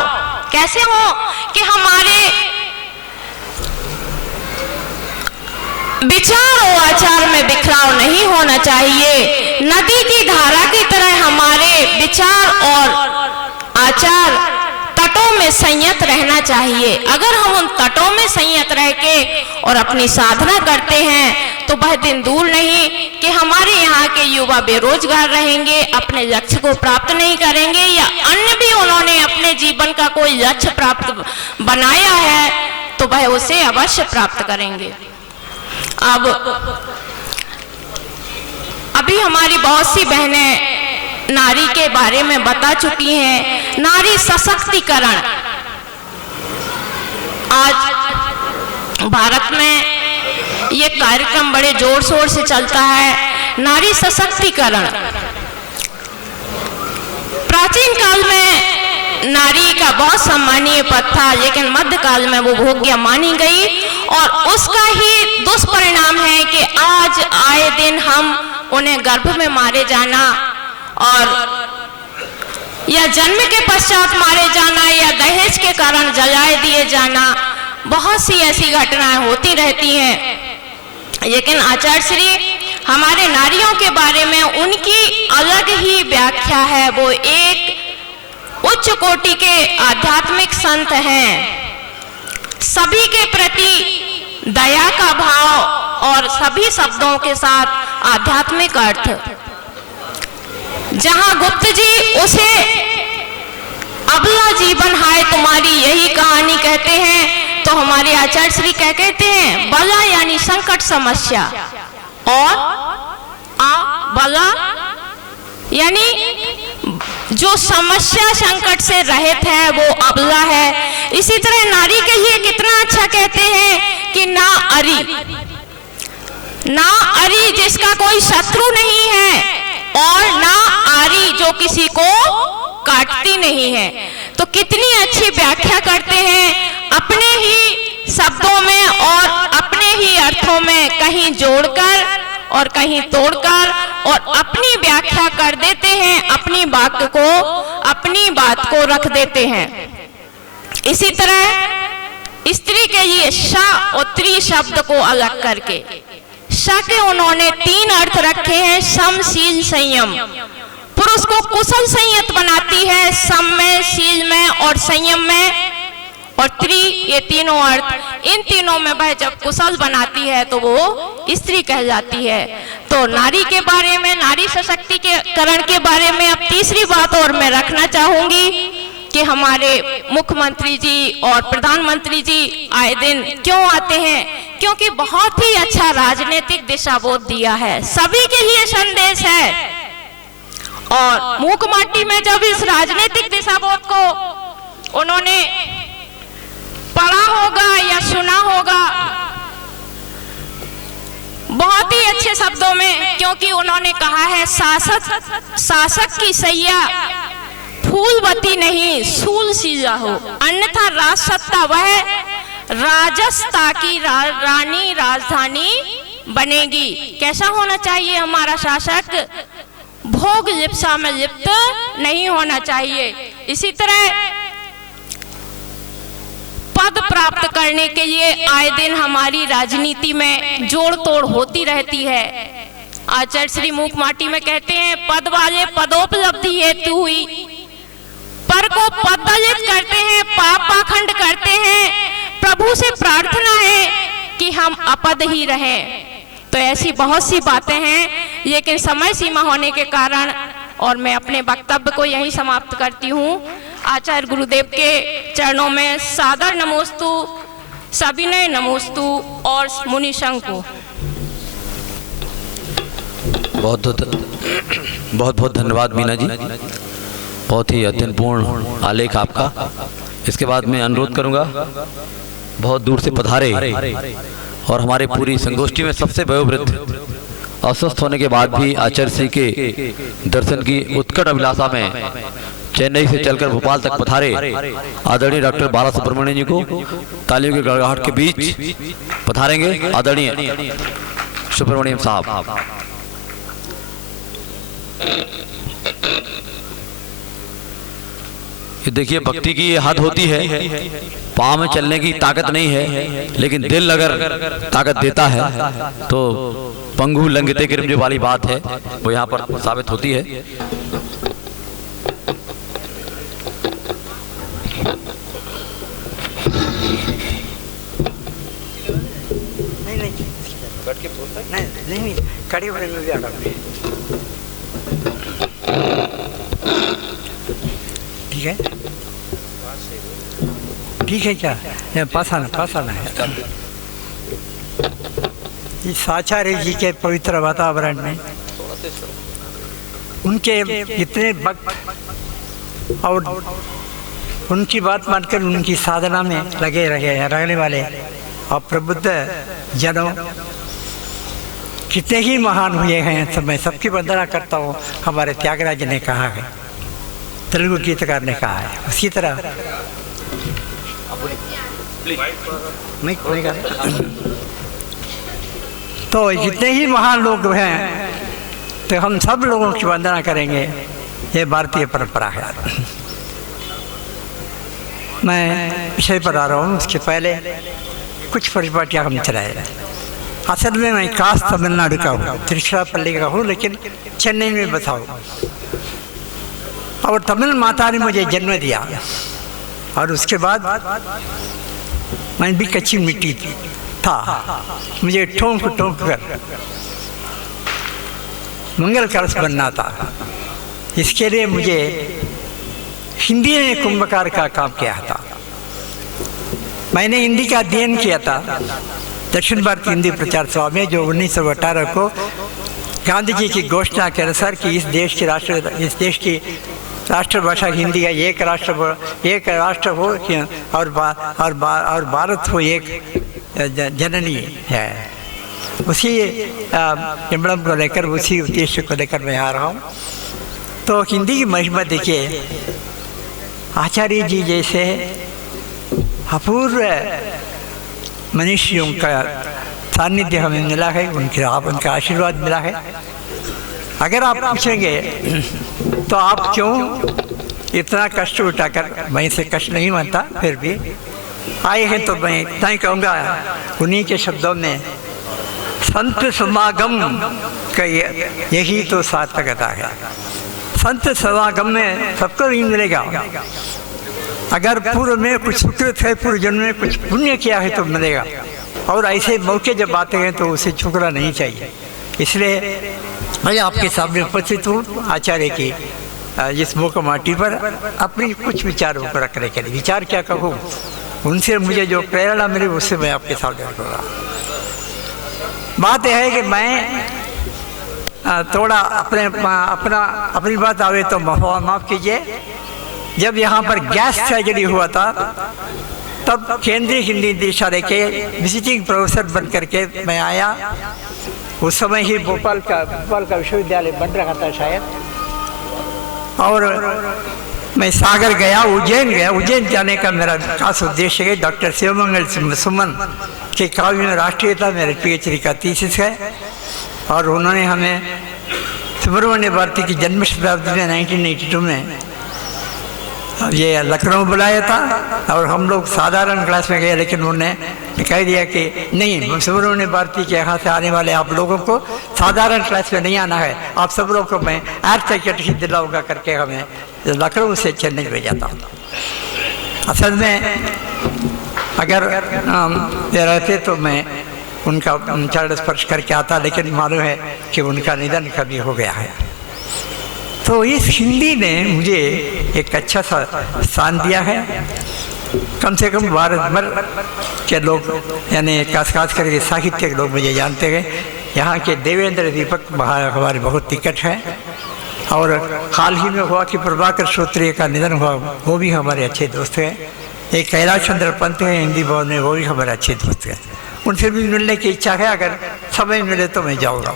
कैसे हो कि हमारे विचार और आचार में बिखराव नहीं होना चाहिए। नदी की धारा की तरह हमारे विचार और आचार तटों में संयत रहना चाहिए। अगर हम उन तटों में संयत रह के और अपनी साधना करते हैं तो वह दिन दूर नहीं कि हमारे यहाँ के युवा बेरोजगार रहेंगे, अपने लक्ष्य को प्राप्त नहीं करेंगे, या अन्य भी उन्होंने अपने जीवन का कोई लक्ष्य प्राप्त बनाया है तो वह उसे अवश्य प्राप्त करेंगे। अब अभी हमारी बहुत सी बहनें नारी के बारे में बता चुकी हैं। नारी सशक्तिकरण आज भारत में ये कार्यक्रम बड़े जोर शोर से चलता है। नारी सशक्तिकरण, प्राचीन काल में नारी का बहुत सम्मानीय पद था, लेकिन मध्यकाल में वो भोग्य मानी गई और उसका ही दुष्परिणाम है कि आज आए दिन हम उन्हें गर्भ में मारे जाना और या जन्म के पश्चात मारे जाना या दहेज के कारण जलाए दिए जाना, बहुत सी ऐसी घटनाएं होती रहती हैं। लेकिन आचार्य श्री हमारे नारियों के बारे में उनकी अलग ही व्याख्या है। वो एक उच्च कोटि के आध्यात्मिक संत हैं, सभी के प्रति दया का भाव और सभी शब्दों के साथ आध्यात्मिक अर्थ। जहां गुप्त जी उसे अबला जीवन हाय तुम्हारी यही कहानी कहते हैं, तो हमारे आचार्य श्री क्या कहते हैं, बला यानी संकट समस्या और बला यानी जो समस्या संकट से रहित है वो अबला है। इसी तरह नारी के लिए कितना अच्छा कहते हैं कि ना अरी जिसका कोई शत्रु नहीं है और ना आरी जो किसी को काटती नहीं है। तो कितनी अच्छी व्याख्या करते हैं अपने ही शब्दों में और अपने ही अर्थों में, कहीं जोड़कर और कहीं तोड़कर, और अपनी व्याख्या कर देते हैं, अपनी बात को रख देते हैं। इसी तरह स्त्री के लिए श और त्री शब्द को अलग करके श के उन्होंने 3 अर्थ रखे हैं, सम, शील, संयम। पुरुष को कुशल संयत बनाती है, सम में, शील में और संयम में, और त्री, ये तीनों अर्थ, इन तीनों में वह जब कुशल बनाती है तो वो स्त्री कहलाती है। तो नारी के बारे में, नारी सशक्तिकरण के बारे में अब तीसरी बात और मैं रखना चाहूंगी कि हमारे मुख्यमंत्री जी और प्रधानमंत्री जी आए दिन क्यों आते हैं, क्योंकि बहुत ही अच्छा राजनीतिक दिशाबोध दिया है, सभी के लिए संदेश है और मूक माटी में जब इस राजनीतिक दिशाबोध को उन्होंने पढ़ा होगा या सुना होगा बहुत ही अच्छे शब्दों में, क्योंकि उन्होंने कहा है शासक की सैया फूलवती नहीं सूल सीजा हो, अन्यथा राज सत्ता वह राजस्ता की रानी राजधानी बनेगी। कैसा होना चाहिए हमारा शासक? भोग लिप्सा में लिप्त नहीं होना चाहिए। इसी तरह पद प्राप्त करने के लिए आए दिन हमारी राजनीति में जोड़ तोड़ होती रहती है। आचार्य श्री मूक माटी में कहते हैं, पद वाले पदोपलब्धि हेतु हुई, पर को पददलित करते हैं, पाप पाखंड करते हैं। प्रभु से प्रार्थना है कि हम अपद ही रहें। तो ऐसी बहुत सी बातें हैं, लेकिन समय सीमा होने के कारण और मैं अपने वक्तव्य को यहीं समाप्त करती हूँ। आचार्य गुरुदेव के चरणों में सादर नमोस्तु, सविनय नमोस्तु और मुनि संघ को बहुत बहुत धन्यवाद मीना जी, बहुत ही अत्यंतपूर्ण आलेख आपका। इसके बाद मैं अनुरोध करूंगा, बहुत दूर से पधारे और हमारे पूरी संगोष्ठी में सबसे वयोवृद्ध, अस्वस्थ होने के बाद भी आचार्य श्री के दर्शन की उत्कट अभिलाषा में चेन्नई से चलकर भोपाल तक पधारे आदरणीय डॉक्टर बाला सुब्रमण्यम जी को तालियों के गड़गड़ाहट के बीच पधारेंगे आदरणीय सुब्रमण्यम साहब। ये देखिए, भक्ति की ये हद होती है, पाँव में चलने की ताकत नहीं है, लेकिन दिल अगर ताकत देता है तो पंगु लंघते गिरम जो वाली बात है वो यहाँ पर साबित होती है। नहीं कड़ी में भी आ ठीक है क्या पास आना है। इस आचार्य जी के पवित्र वातावरण में उनके इतने भक्त और उनकी बात मानकर उनकी साधना में लगे रहने वाले और प्रबुद्ध जनों कितने ही महान हुए हैं, तो मैं सबकी वंदना करता हूँ। हमारे त्यागराज ने कहा है, तेलुगु गीतकार ने कहा है, उसी तरह तो जितने ही महान लोग हैं तो हम सब लोगों की वंदना करेंगे। ये भारतीय परंपरा है। मैं विषय पर आ रहा हूँ, उसके पहले कुछ परिपाटियाँ हम चलाए। असल में मैं काश तमिलनाडु का हूँ, तिरुचिरापल्ली का हूँ, लेकिन चेन्नई में बसा हूँ। और तमिल माता ने मुझे जन्म दिया और उसके बाद मैं भी कच्ची मिट्टी था। मुझे ठोंक कर मंगल कलश बनना था। इसके लिए मुझे हिंदी में कुंभकार का काम किया था। मैंने हिंदी का अध्ययन किया था दक्षिण भारतीय हिंदी प्रचार सभा में, जो 1918 को गांधी जी की घोषणा के अनुसार कि इस देश की राष्ट्रभाषा हिंदी है, एक राष्ट्र हो और भारत हो एक जननी है। उसी एम्बलम को लेकर, उसी उद्देश्य को लेकर मैं आ रहा हूँ। तो हिंदी की महिमा देखिए, आचार्य जी जैसे अपूर्व मनुष्यों का सानिध्य हमें मिला है, उनका आशीर्वाद मिला है। अगर आप पूछेंगे तो आप क्यों इतना कष्ट उठाकर, मैं इसे कष्ट नहीं मानता, फिर भी आए हैं, तो मैं इतना ही कहूँगा उन्हीं के शब्दों में, संत समागम का यही तो सार्थकता है। संत समागम में सबको नहीं मिलेगा। अगर पूर्व में कुछ सुकृत है, पूर्व जन्म में कुछ पुण्य किया है तो मिलेगा। और ऐसे मौके जब आते हैं तो उसे छुकना नहीं चाहिए। इसलिए मैं आपके सामने उपस्थित हूँ आचार्य की इस मूक माटी पर अपनी कुछ विचारों को रखने के लिए। विचार क्या कहूँ, उनसे मुझे जो प्रेरणा मिली उससे मैं आपके सामने रखूँगा। बात यह है कि मैं थोड़ा अपनी बात आवे तो माफ़ कीजिए। जब यहाँ पर गैस सर्जरी हुआ था तब केंद्रीय हिंदी निदेशालय के विजिटिंग प्रोफेसर बन करके मैं आया। उस समय ही भोपाल का विश्वविद्यालय बन रहा था शायद, और मैं सागर गया, उज्जैन गया। उज्जैन जाने का मेरा खास उद्देश्य है डॉक्टर शिवमंगल सुमन के काव्य में राष्ट्रीयता मेरे PhD का थीसिस है, और उन्होंने हमें सुब्रमण्य भारती की जन्म शताब्दी में 1982 में ये लखनऊ बुलाया था, और हम लोग साधारण क्लास में गए, लेकिन उन्होंने कह दिया कि नहीं, सुब्रमण्य भारती के यहाँ से आने वाले आप लोगों को साधारण क्लास में नहीं आना है, आप सब लोग को मैं एयर टिकट दिलाऊंगा करके हमें लखनऊ से चेन्नई भेजा था। असल में अगर ये रहते तो मैं उनका चरण स्पर्श करके आता, लेकिन मालूम है कि उनका निधन कभी हो गया है। तो इस हिंदी ने मुझे एक अच्छा सा स्थान दिया है। कम से कम भारत भर के लोग, यानी खास करके साहित्य के लोग मुझे जानते हैं। यहाँ के देवेंद्र दीपक हमारे बहुत निकट हैं, और हाल ही में हुआ कि प्रभाकर श्रोत्रिय का निधन हुआ, वो भी हमारे अच्छे दोस्त हैं। एक कैलाश चंद्र पंत हैं हिंदी भवन में, वो भी हमारे अच्छे दोस्त हैं। उनसे भी मिलने की इच्छा है, अगर समय मिले तो मैं जाऊँगा।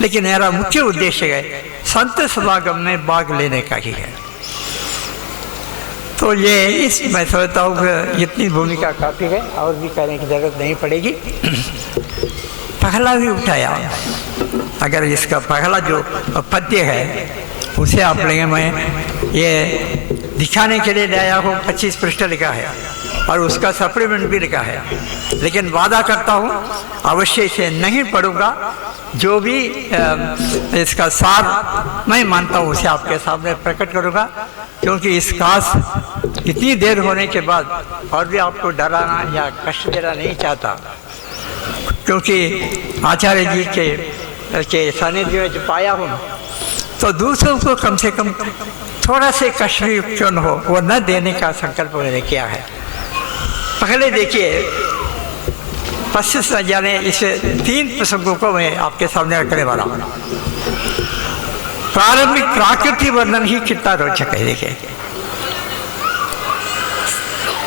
लेकिन मेरा मुख्य उद्देश्य है संत समागम में भाग लेने का ही है। तो ये मैं समझता हूँ कि इतनी भूमिका काफ़ी है, और भी कहने की ज़रूरत नहीं पड़ेगी। पहला भी उठाया, अगर इसका पहला जो पद्य है उसे आप लेंगे, मैं ये दिखाने के लिए लाया हूँ। 25 पृष्ठ लिखा है और उसका सप्लीमेंट भी लिखा है, लेकिन वादा करता हूँ अवश्य इसे नहीं पढ़ूंगा। जो भी इसका सार मैं मानता हूँ उसे आपके सामने प्रकट करूँगा, क्योंकि इस खास इतनी देर होने के बाद और भी आपको डराना या कष्ट देना नहीं चाहता, क्योंकि आचार्य जी के सानिध्य में जो पाया हूँ, तो दूसरों को कम से कम थोड़ा से कष्ट भी क्यों न हो, वो न देने का संकल्प मैंने किया है। पहले देखिए, पश्चिम न जाने इस 3 प्रसंगों को मैं आपके सामने रखने वाला हूँ। प्रारंभिक प्राकृतिक वर्णन ही कितना रोचक है। देखिए,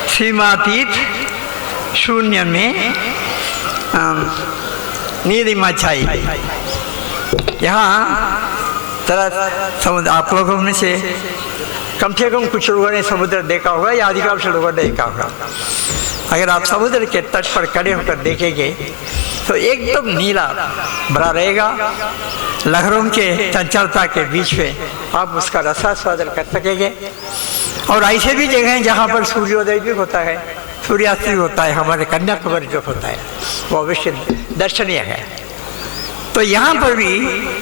सीमातीत शून्य में नीलिमा छाई। यहाँ तरह समुद्र, आप लोगों में से कम कुछ लोगों ने समुद्र देखा होगा या अधिकांश लोगों ने देखा होगा। अगर आप समुद्र के तट पर खड़े होकर देखेंगे तो एकदम नीला भरा रहेगा, लहरों के चंचलता के बीच में आप उसका रसास्वादन कर सकेंगे। और ऐसे भी जगह हैं जहाँ पर सूर्योदय भी होता है, सूर्यास्त भी होता है। हमारे कन्याकुमारी जो होता है वो अवश्य दर्शनीय है। तो यहाँ पर भी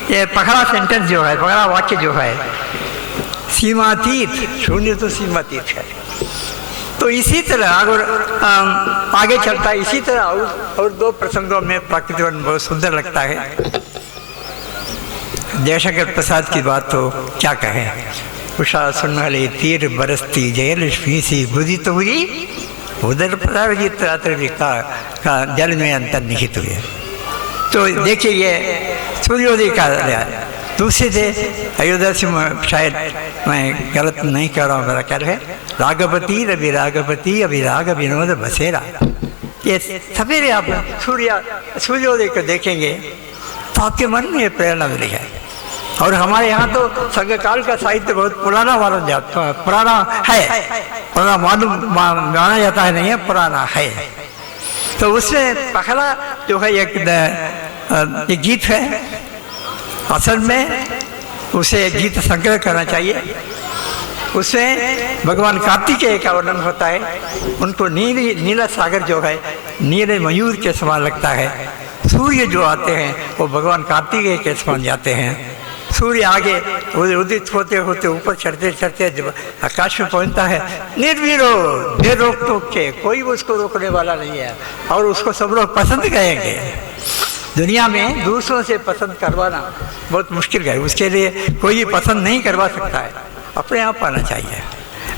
ये पहला सेंटेंस जो है, पहला वाक्य जो है, सीमातीत, शून्य तो सीमातीत है। तो इसी तरह अगर आगे चलता है, इसी तरह और 2 प्रसंगों में प्राकृतिक वर्णन बहुत सुंदर लगता है। जयशंकर प्रसाद की बात तो क्या कहें। उषा सुनहले तीर बरसती जयलक्ष्मी सी बुद्धि तो हुई, उधर पराजित रात्रि का जल में अंतर्निहित हुए। तो देखिए, ये सूर्योदय का दूसरे से अयोध्या से, शायद मैं गलत नहीं कह रहा हूँ, मेरा ख्याल है राघवती रवि राघवती अभिराग विनोद बसेरा। ये सवेरे आप सूर्योदय को देखेंगे तो आपके मन में ये प्रेरणा मिली है। और हमारे यहाँ तो संघकाल का साहित्य बहुत पुराना मालूम माना जाता है, नहीं है, पुराना है। तो उसमें पहला जो है एक गीत है। असल में उसे गीत संग्रह करना चाहिए। उसमें भगवान कार्तिकेय का वर्णन होता है। उनको नीला सागर जो है नीले मयूर के समान लगता है। सूर्य जो आते हैं वो भगवान कार्तिकेय के समान जाते हैं। सूर्य आगे उदित होते होते ऊपर चढ़ते चढ़ते जब आकाश में पहुंचता है, निर्विरोध, बेरोक टोक के, कोई उसको रोकने वाला नहीं है, और उसको सब लोग पसंद करेंगे। दुनिया में दूसरों से पसंद करवाना बहुत मुश्किल है, उसके लिए कोई पसंद नहीं करवा सकता है, अपने आप आना चाहिए,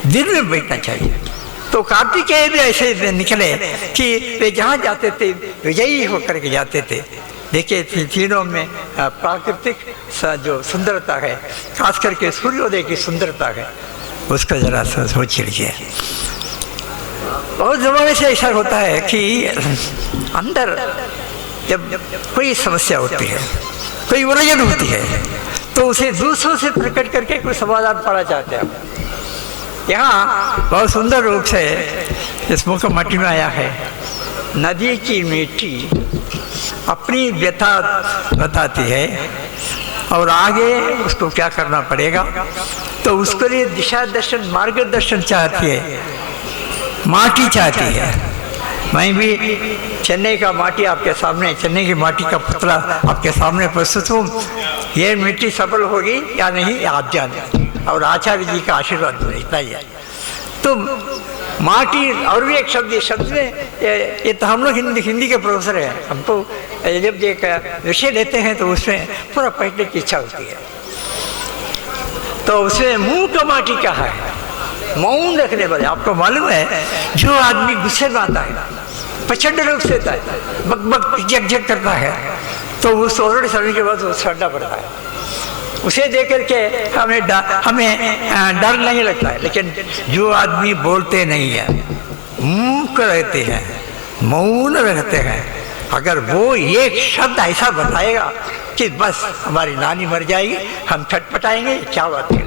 दिल में बैठना चाहिए। तो कार्तिकेय भी ऐसे निकले कि वे जहाँ जाते थे विजयी होकर के जाते थे। देखिए तीनों में प्राकृतिक जो सुंदरता है, खास करके सूर्योदय की सुंदरता है, उसको जरा सोच लीजिए। बहुत ज़माने से ऐसा होता है कि अंदर जब कोई समस्या होती है, कोई उलझन होती है, तो उसे दूसरों से प्रकट करके कोई समाधान पाना चाहते हैं। यहाँ बहुत सुंदर रूप से इस मुख माटी में आया है, नदी की मिट्टी अपनी व्यथा बताती है और आगे उसको क्या करना पड़ेगा, तो उसके लिए दिशा दर्शन मार्गदर्शन चाहती है, माटी चाहती है। मैं भी चेन्नई का माटी आपके सामने, चेन्नई की माटी का पुतला आपके सामने प्रस्तुत हूँ। ये मिट्टी सफल होगी या नहीं आप जाने, और आचार्य जी का आशीर्वाद इतना ही है। तो माटी और भी एक शब्द में ये तो हम लोग हिंदी के प्रोफेसर हैं, हमको जब एक विषय लेते हैं तो उसमें पूरा पढ़ने की इच्छा होती है। तो उसमें मुंह का माटी कहा है, मौन रखने वाले। आपको मालूम है जो आदमी गुस्से में आता है, प्रचंड रूप से बक बक जग जग करता है, तो उस ऑलरेडी समय के बाद वो सड़ना पड़ता है। उसे देख करके हमें डर नहीं लगता है। लेकिन जो आदमी बोलते नहीं है, मुंह रहते हैं, मौन रहते हैं, अगर वो एक शब्द ऐसा बताएगा कि बस हमारी नानी मर जाएगी, हम छटपटाएंगे, क्या बात है।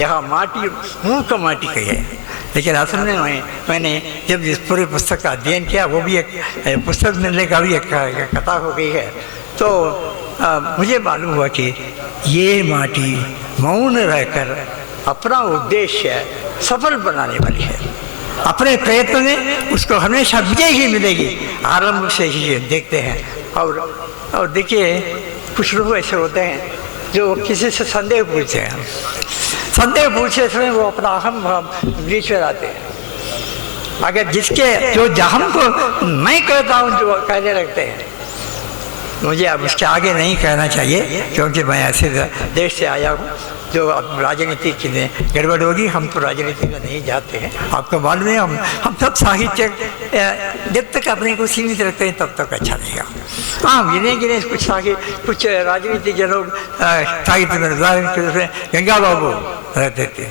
यहाँ माटी मुंह का माटी कही है। लेकिन असल में मैंने जब इस पूरी पुस्तक का अध्ययन किया, वो भी एक पुस्तक मिलने का भी एक कथा हो गई है, तो मुझे मालूम हुआ कि ये माटी मौन रहकर अपना उद्देश्य सफल बनाने वाली है। अपने प्रयत्न में उसको हमेशा विजय ही मिलेगी, आरंभ से ही देखते हैं। और देखिए कुछ लोग ऐसे होते हैं जो किसी से संदेह पूछते हैं, संदेह पूछते समय वो अपना अहम बीच में लाते हैं। अगर जिसके जो हम को मैं कहता हूँ जो कहने लगते हैं, मुझे अब उसके आगे नहीं कहना चाहिए, क्योंकि मैं ऐसे देश से आया हूँ जो अब राजनीति की गड़बड़ होगी। हम तो राजनीति में नहीं जाते हैं, आपको मालूम है। हम सब साहित्य जब तक अपने को सीमित रखते हैं तब तक अच्छा रहेगा। हाँ, गिने कुछ राजनीति के लोग साहित्य में, उदाहरण के रूप में गंगा बाबू रहते थे,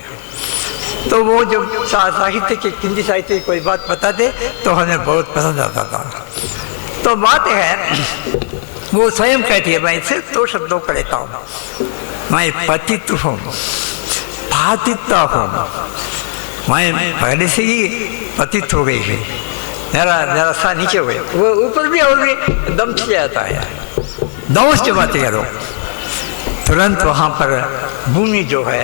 तो वो जब साहित्य की हिंदी साहित्य की कोई बात बताते तो हमें बहुत पसंद आता था। तो बात है वो स्वयं कहती है, मैं सिर्फ 2 शब्दों का लेता हूँ, मैं पतित हूँ, पातित हूँ। मैं पहले से ही पतित हो गई है, जरा सा नीचे हो गए, वो ऊपर भी और भी दम चले जाता है, दौड़ जमाते हैं लोग तुरंत। वहाँ पर भूमि जो है,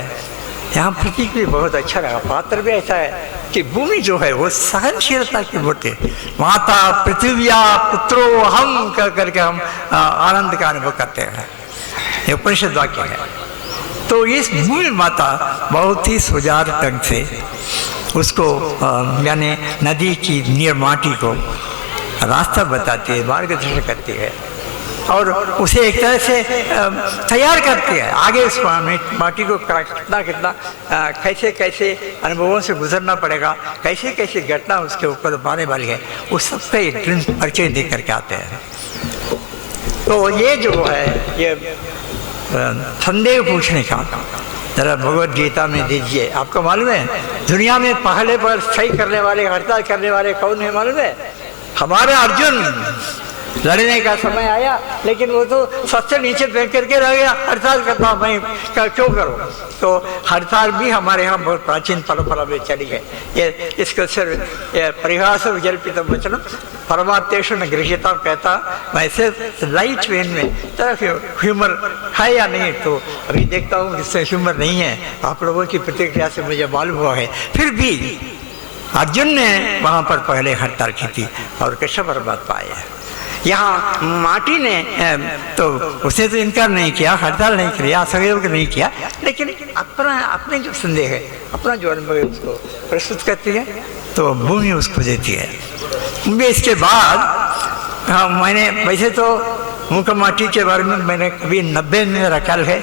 यहाँ प्रतीक भी बहुत अच्छा लगा, पात्र भी ऐसा है कि भूमि जो है वो सहनशीलता की मूर्ति, माता पृथ्व्या पुत्रो हम कह करके हम आनंद का अनुभव करते हैं, ये उपनिषद वाक्य है। तो इस भूमि माता बहुत ही सुजान ढंग से उसको यानी नदी की नीर माटी को रास्ता बताती है, मार्गदर्शन करती है और उसे एक तरह से तैयार करती है आगे उस माटी को कितना कैसे कैसे अनुभवों से गुजरना पड़ेगा, कैसे कैसे घटना उसके ऊपर आने वाली है, उस सब का एक परिचय दे करके आते हैं। तो ये जो है ये संदेह पूछने का जरा भगवद गीता में दीजिए। आपको मालूम है दुनिया में पहले पर सही करने वाले, हड़ताल करने वाले कौन है मालूम है? हमारे अर्जुन। लड़ने का समय आया लेकिन वो तो सबसे नीचे फेंक करके रह गया, हड़ताल करता मैं क्यों करूँ। तो हड़ताल भी हमारे यहाँ बहुत प्राचीन परंपरा में चली है। ये इसको सिर्फ ये परिहास विजल्पित वचन परमात्मेषु न गृह्यता कहता, मैं सिर्फ लाइट वेन में तरफ ह्यूमर है या नहीं, तो अभी देखता हूँ जिससे ह्यूमर नहीं है। आप लोगों की प्रतिक्रिया से मुझे मालूम हुआ है फिर भी अर्जुन ने वहाँ पर पहले हड़ताल की थी और कृष्ण परमात्मा आए हैं। यहाँ माटी ने तो उसने तो इनकार नहीं किया, हड़ताल नहीं किया, सहयोग नहीं किया, लेकिन अपने जो संदेह है, अपना जो अनुभव है उसको प्रस्तुत करती है, तो भूमि उसको देती है। इसके बाद हाँ, मैंने वैसे तो मुख माटी के बारे में मैंने कभी 90 में मेरा ख्याल है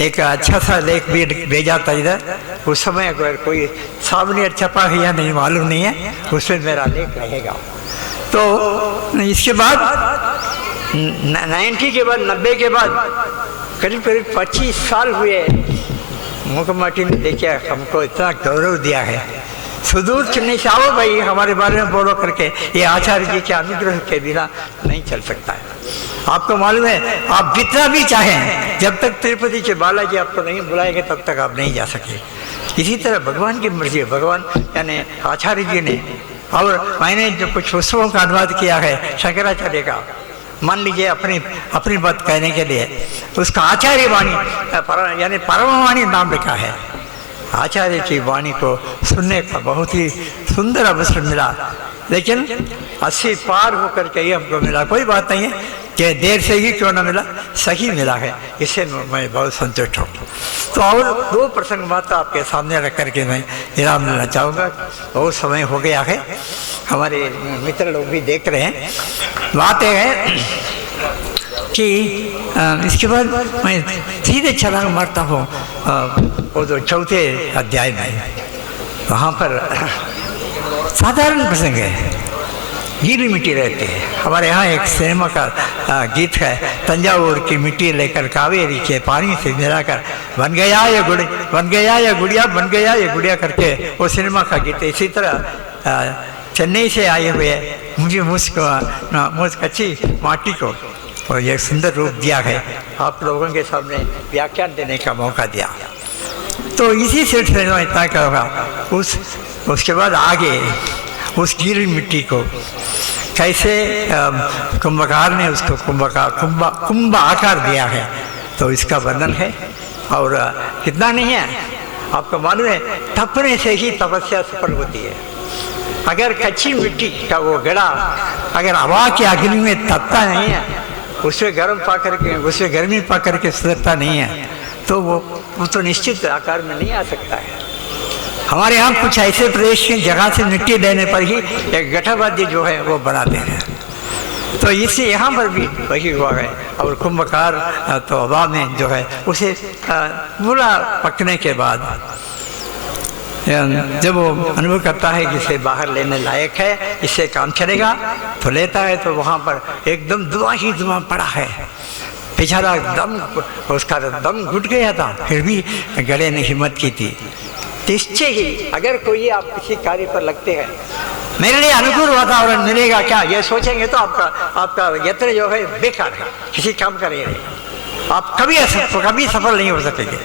एक अच्छा सा लेख भी भेजा था इधर, उस समय अगर कोई सामने छपा है या नहीं मालूम नहीं है, उसमें मेरा लेख रहेगा। तो इसके बाद 90 के बाद 90 के बाद करीब करीब 25 साल हुए मुखमाटी ने देखा हमको इतना गौरव दिया है। सुदूर चुनने से आओ भाई हमारे बारे में बोलो करके, ये आचार्य जी के अनुग्रह के बिना नहीं चल सकता है। आपको मालूम है आप जितना भी चाहें, जब तक तिरुपति के बालाजी आपको नहीं बुलाएंगे तब तक आप नहीं जा सके। इसी तरह भगवान की मर्जी है, भगवान यानी आचार्य जी ने, और मैंने जो कुछ उत्सवों का अनुवाद किया है शंकराचार्य का, मान लीजिए अपनी बात कहने के लिए उसका आचार्य वाणी यानी परमवाणी नाम लिखा है। आचार्य की वाणी को सुनने का बहुत ही सुंदर अवसर मिला, लेकिन 80 पार होकर के ही हमको मिला। कोई बात नहीं है कि देर से ही क्यों ना मिला, सही मिला है, इससे मैं बहुत संतुष्ट हूँ। तो और 2 प्रसंग मात्र आपके सामने रख करके मैं विराम लेना चाहूँगा। बहुत समय हो गया है, हमारे मित्र लोग भी देख रहे हैं। बात यह है कि इसके बाद मैं सीधे छलांग मारता हूँ वो जो 4थे अध्याय में, वहाँ पर साधारण प्रसंग है, गीली मिट्टी रहती है। हमारे यहाँ एक सिनेमा का गीत है, तंजावुर की मिट्टी लेकर कावेरी के पानी से मिलाकर बन गया ये गुड़िया, बन गया ये गुड़िया, बन गया ये गुड़िया करके वो सिनेमा का गीत है। इसी तरह चेन्नई से आए हुए मुझे मुझ कच्ची माटी को और ये सुंदर रूप दिया है, आप लोगों के सामने व्याख्यान देने का मौका दिया। तो इसी सिलसिले में इतना कहूँगा, उसके बाद आगे उस गीली मिट्टी को कैसे कुंभकार ने उसको कुंभ आकार दिया है, तो इसका वर्णन है। और कितना नहीं है, आपको मालूम है तपने से ही तपस्या सफल होती है। अगर कच्ची मिट्टी का वो गड़ा अगर हवा की अग्नि में तपता नहीं है, उसमें गर्मी पा करके सुधरता नहीं है, तो वो तो निश्चित आकार में नहीं आ सकता है। हमारे यहाँ कुछ ऐसे प्रदेश की जगह से मिट्टी लेने पर ही एक गठाबादी जो है वो बनाते हैं, तो इससे यहाँ पर भी वही हुआ है। और कुंभकार तो हवा में जो है उसे पूरा पकने के बाद जब वो अनुभव करता है कि इसे बाहर लेने लायक है, इससे काम चलेगा, तो लेता है, तो वहाँ पर एकदम धुआं ही धुआं पड़ा है। बेचारा उसका दम घुट गया था, फिर भी गले ने हिम्मत की थी। निश्चय ही अगर कोई आप किसी कार्य पर लगते हैं, मेरे लिए अनुकूल वातावरण मिलेगा क्या, ये सोचेंगे तो आपका यत्न जो है बेकार है, किसी काम का नहीं रहेगा, आप कभी सफल नहीं हो सकेंगे।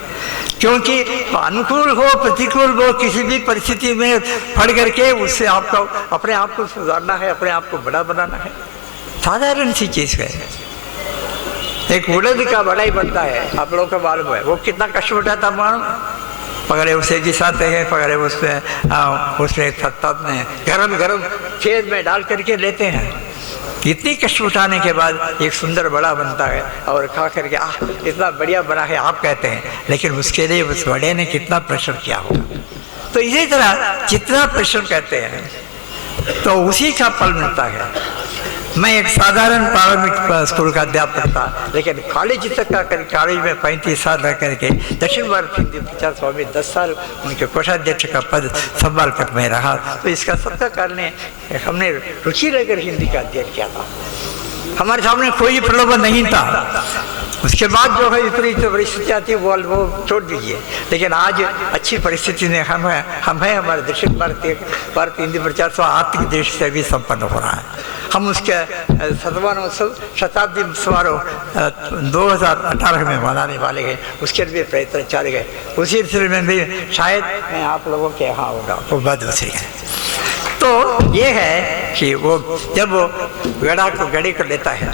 क्योंकि अनुकूल हो प्रतिकूल हो, किसी भी परिस्थिति में पड़ करके उससे आपको अपने आप को सुधारना है, अपने आप को बड़ा बनाना है। साधारण सी चीज़ है। एक उड़द का बढ़ाई बनता है, आप लोगों को मालूम है वो कितना कष्ट उठाता मालूम, पकड़े उसे घिसाते हैं, पकड़े उसमें तब में गरम खेत में डाल करके लेते हैं। इतनी कष्ट उठाने के बाद एक सुंदर बड़ा बनता है और खा करके इतना बढ़िया बना है आप कहते हैं, लेकिन उसके लिए उस बड़े ने कितना प्रेशर किया होगा। तो इसी तरह जितना प्रेशर कहते हैं तो उसी का फल मिलता है। मैं एक साधारण प्रारंभिक स्कूल का अध्यापक था, लेकिन कॉलेज तक का कॉलेज में 35 साल रह करके दक्षिण भारत हिंदी प्रचार स्वामी 10 साल उनके कोषाध्यक्ष का पद संभाल कर मैं रहा। तो इसका सबका कारण है हमने रुचि लेकर हिंदी का अध्ययन किया था। हमारे सामने कोई प्रलोभन नहीं था। उसके बाद जो है विपरीत परिस्थिति आती है वो छोड़ दीजिए, लेकिन आज अच्छी परिस्थिति में हम हैं हमारे दक्षिण भारत हिंदी प्रचार स्वामी आर्थिक दृष्टि से भी संपन्न हो रहा है। हम उसके शतमानोत्सव शताब्दी समारोह 2018 में मनाने वाले हैं, उसके लिए प्रयत्न चल गए। उसी सिलसिले में भी शायद मैं आप लोगों के यहाँ होगा वो बात दूसरी है। तो ये है कि वो जब वो गड़ी को लेता है,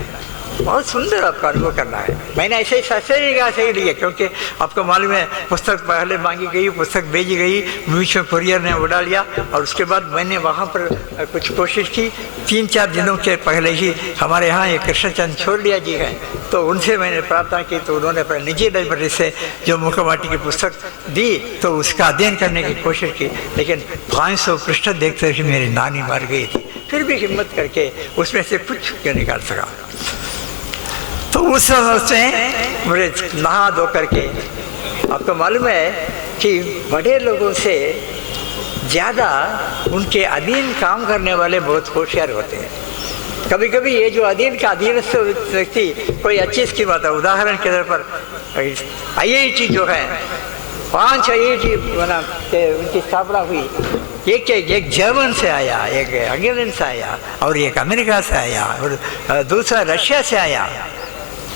बहुत सुंदर आपका अनुभव करना है। मैंने ऐसे ही लिया, क्योंकि आपको मालूम है पुस्तक पहले मांगी गई, पुस्तक भेजी गई, बीच में कुरियर ने उड़ा लिया, और उसके बाद मैंने वहाँ पर कुछ कोशिश की। 3-4 दिनों के पहले ही हमारे यहाँ एक कृष्णचंद छोड़िया जी हैं, तो उनसे मैंने प्रार्थना की, तो उन्होंने अपने निजी लाइब्रेरी से जो मुखमाटी की पुस्तक दी तो उसका अध्ययन करने की कोशिश की, लेकिन 500 पृष्ठ देखते ही मेरी नानी मर गई थी। फिर भी हिम्मत करके उसमें से कुछ निकाल सका। तो उस समय मुझे नहा धो करके, आपको मालूम है कि बड़े लोगों से ज़्यादा उनके अधीन काम करने वाले बहुत होशियार होते हैं। कभी कभी ये जो अधीन का अधीनस्थ व्यक्ति कोई अच्छी स्कीम आता है, उदाहरण के तौर पर IIT जो है, 5 IIT बना के उनकी स्थापना हुई। एक जर्मन से आया, एक इंग्लैंड से आया, और एक अमेरिका से आया, और दूसरा रशिया से आया,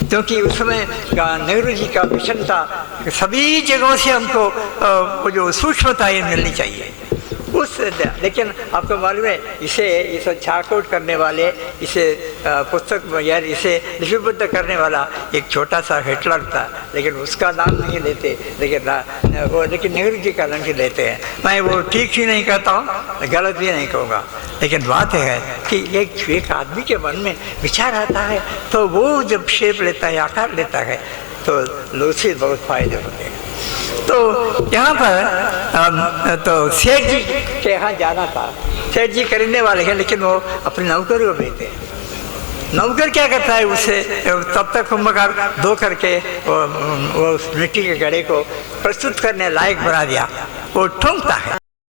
क्योंकि उस समय नेहरू जी का मिशन था सभी जगहों से हमको वो जो सूक्ष्मता ये मिलनी चाहिए उस। लेकिन आपको मालूम है, इसे छाटआउट करने वाले, इसे पुस्तक यार इसे लिपिबद्ध करने वाला एक छोटा सा हिटलर था, लेकिन उसका नाम नहीं लेते, लेकिन नेहरू जी का नाम ही लेते हैं। मैं वो ठीक ही नहीं कहता हूँ, गलत भी नहीं कहूँगा, लेकिन बात है कि एक आदमी के मन में विचार आता है तो वो जब शेप लेता है, आकार लेता है, तो उससे बहुत फायदे होते हैं। तो यहाँ पर तो सेठ जी के यहाँ जाना था। सेठ जी खरीदने वाले हैं, लेकिन वो अपने नौकर को भेजते हैं। नौकर क्या करता है, उसे तब तक कुंभकार धो करके वो मिट्टी के घड़े को प्रस्तुत करने लायक बना दिया, वो ठूंकता है।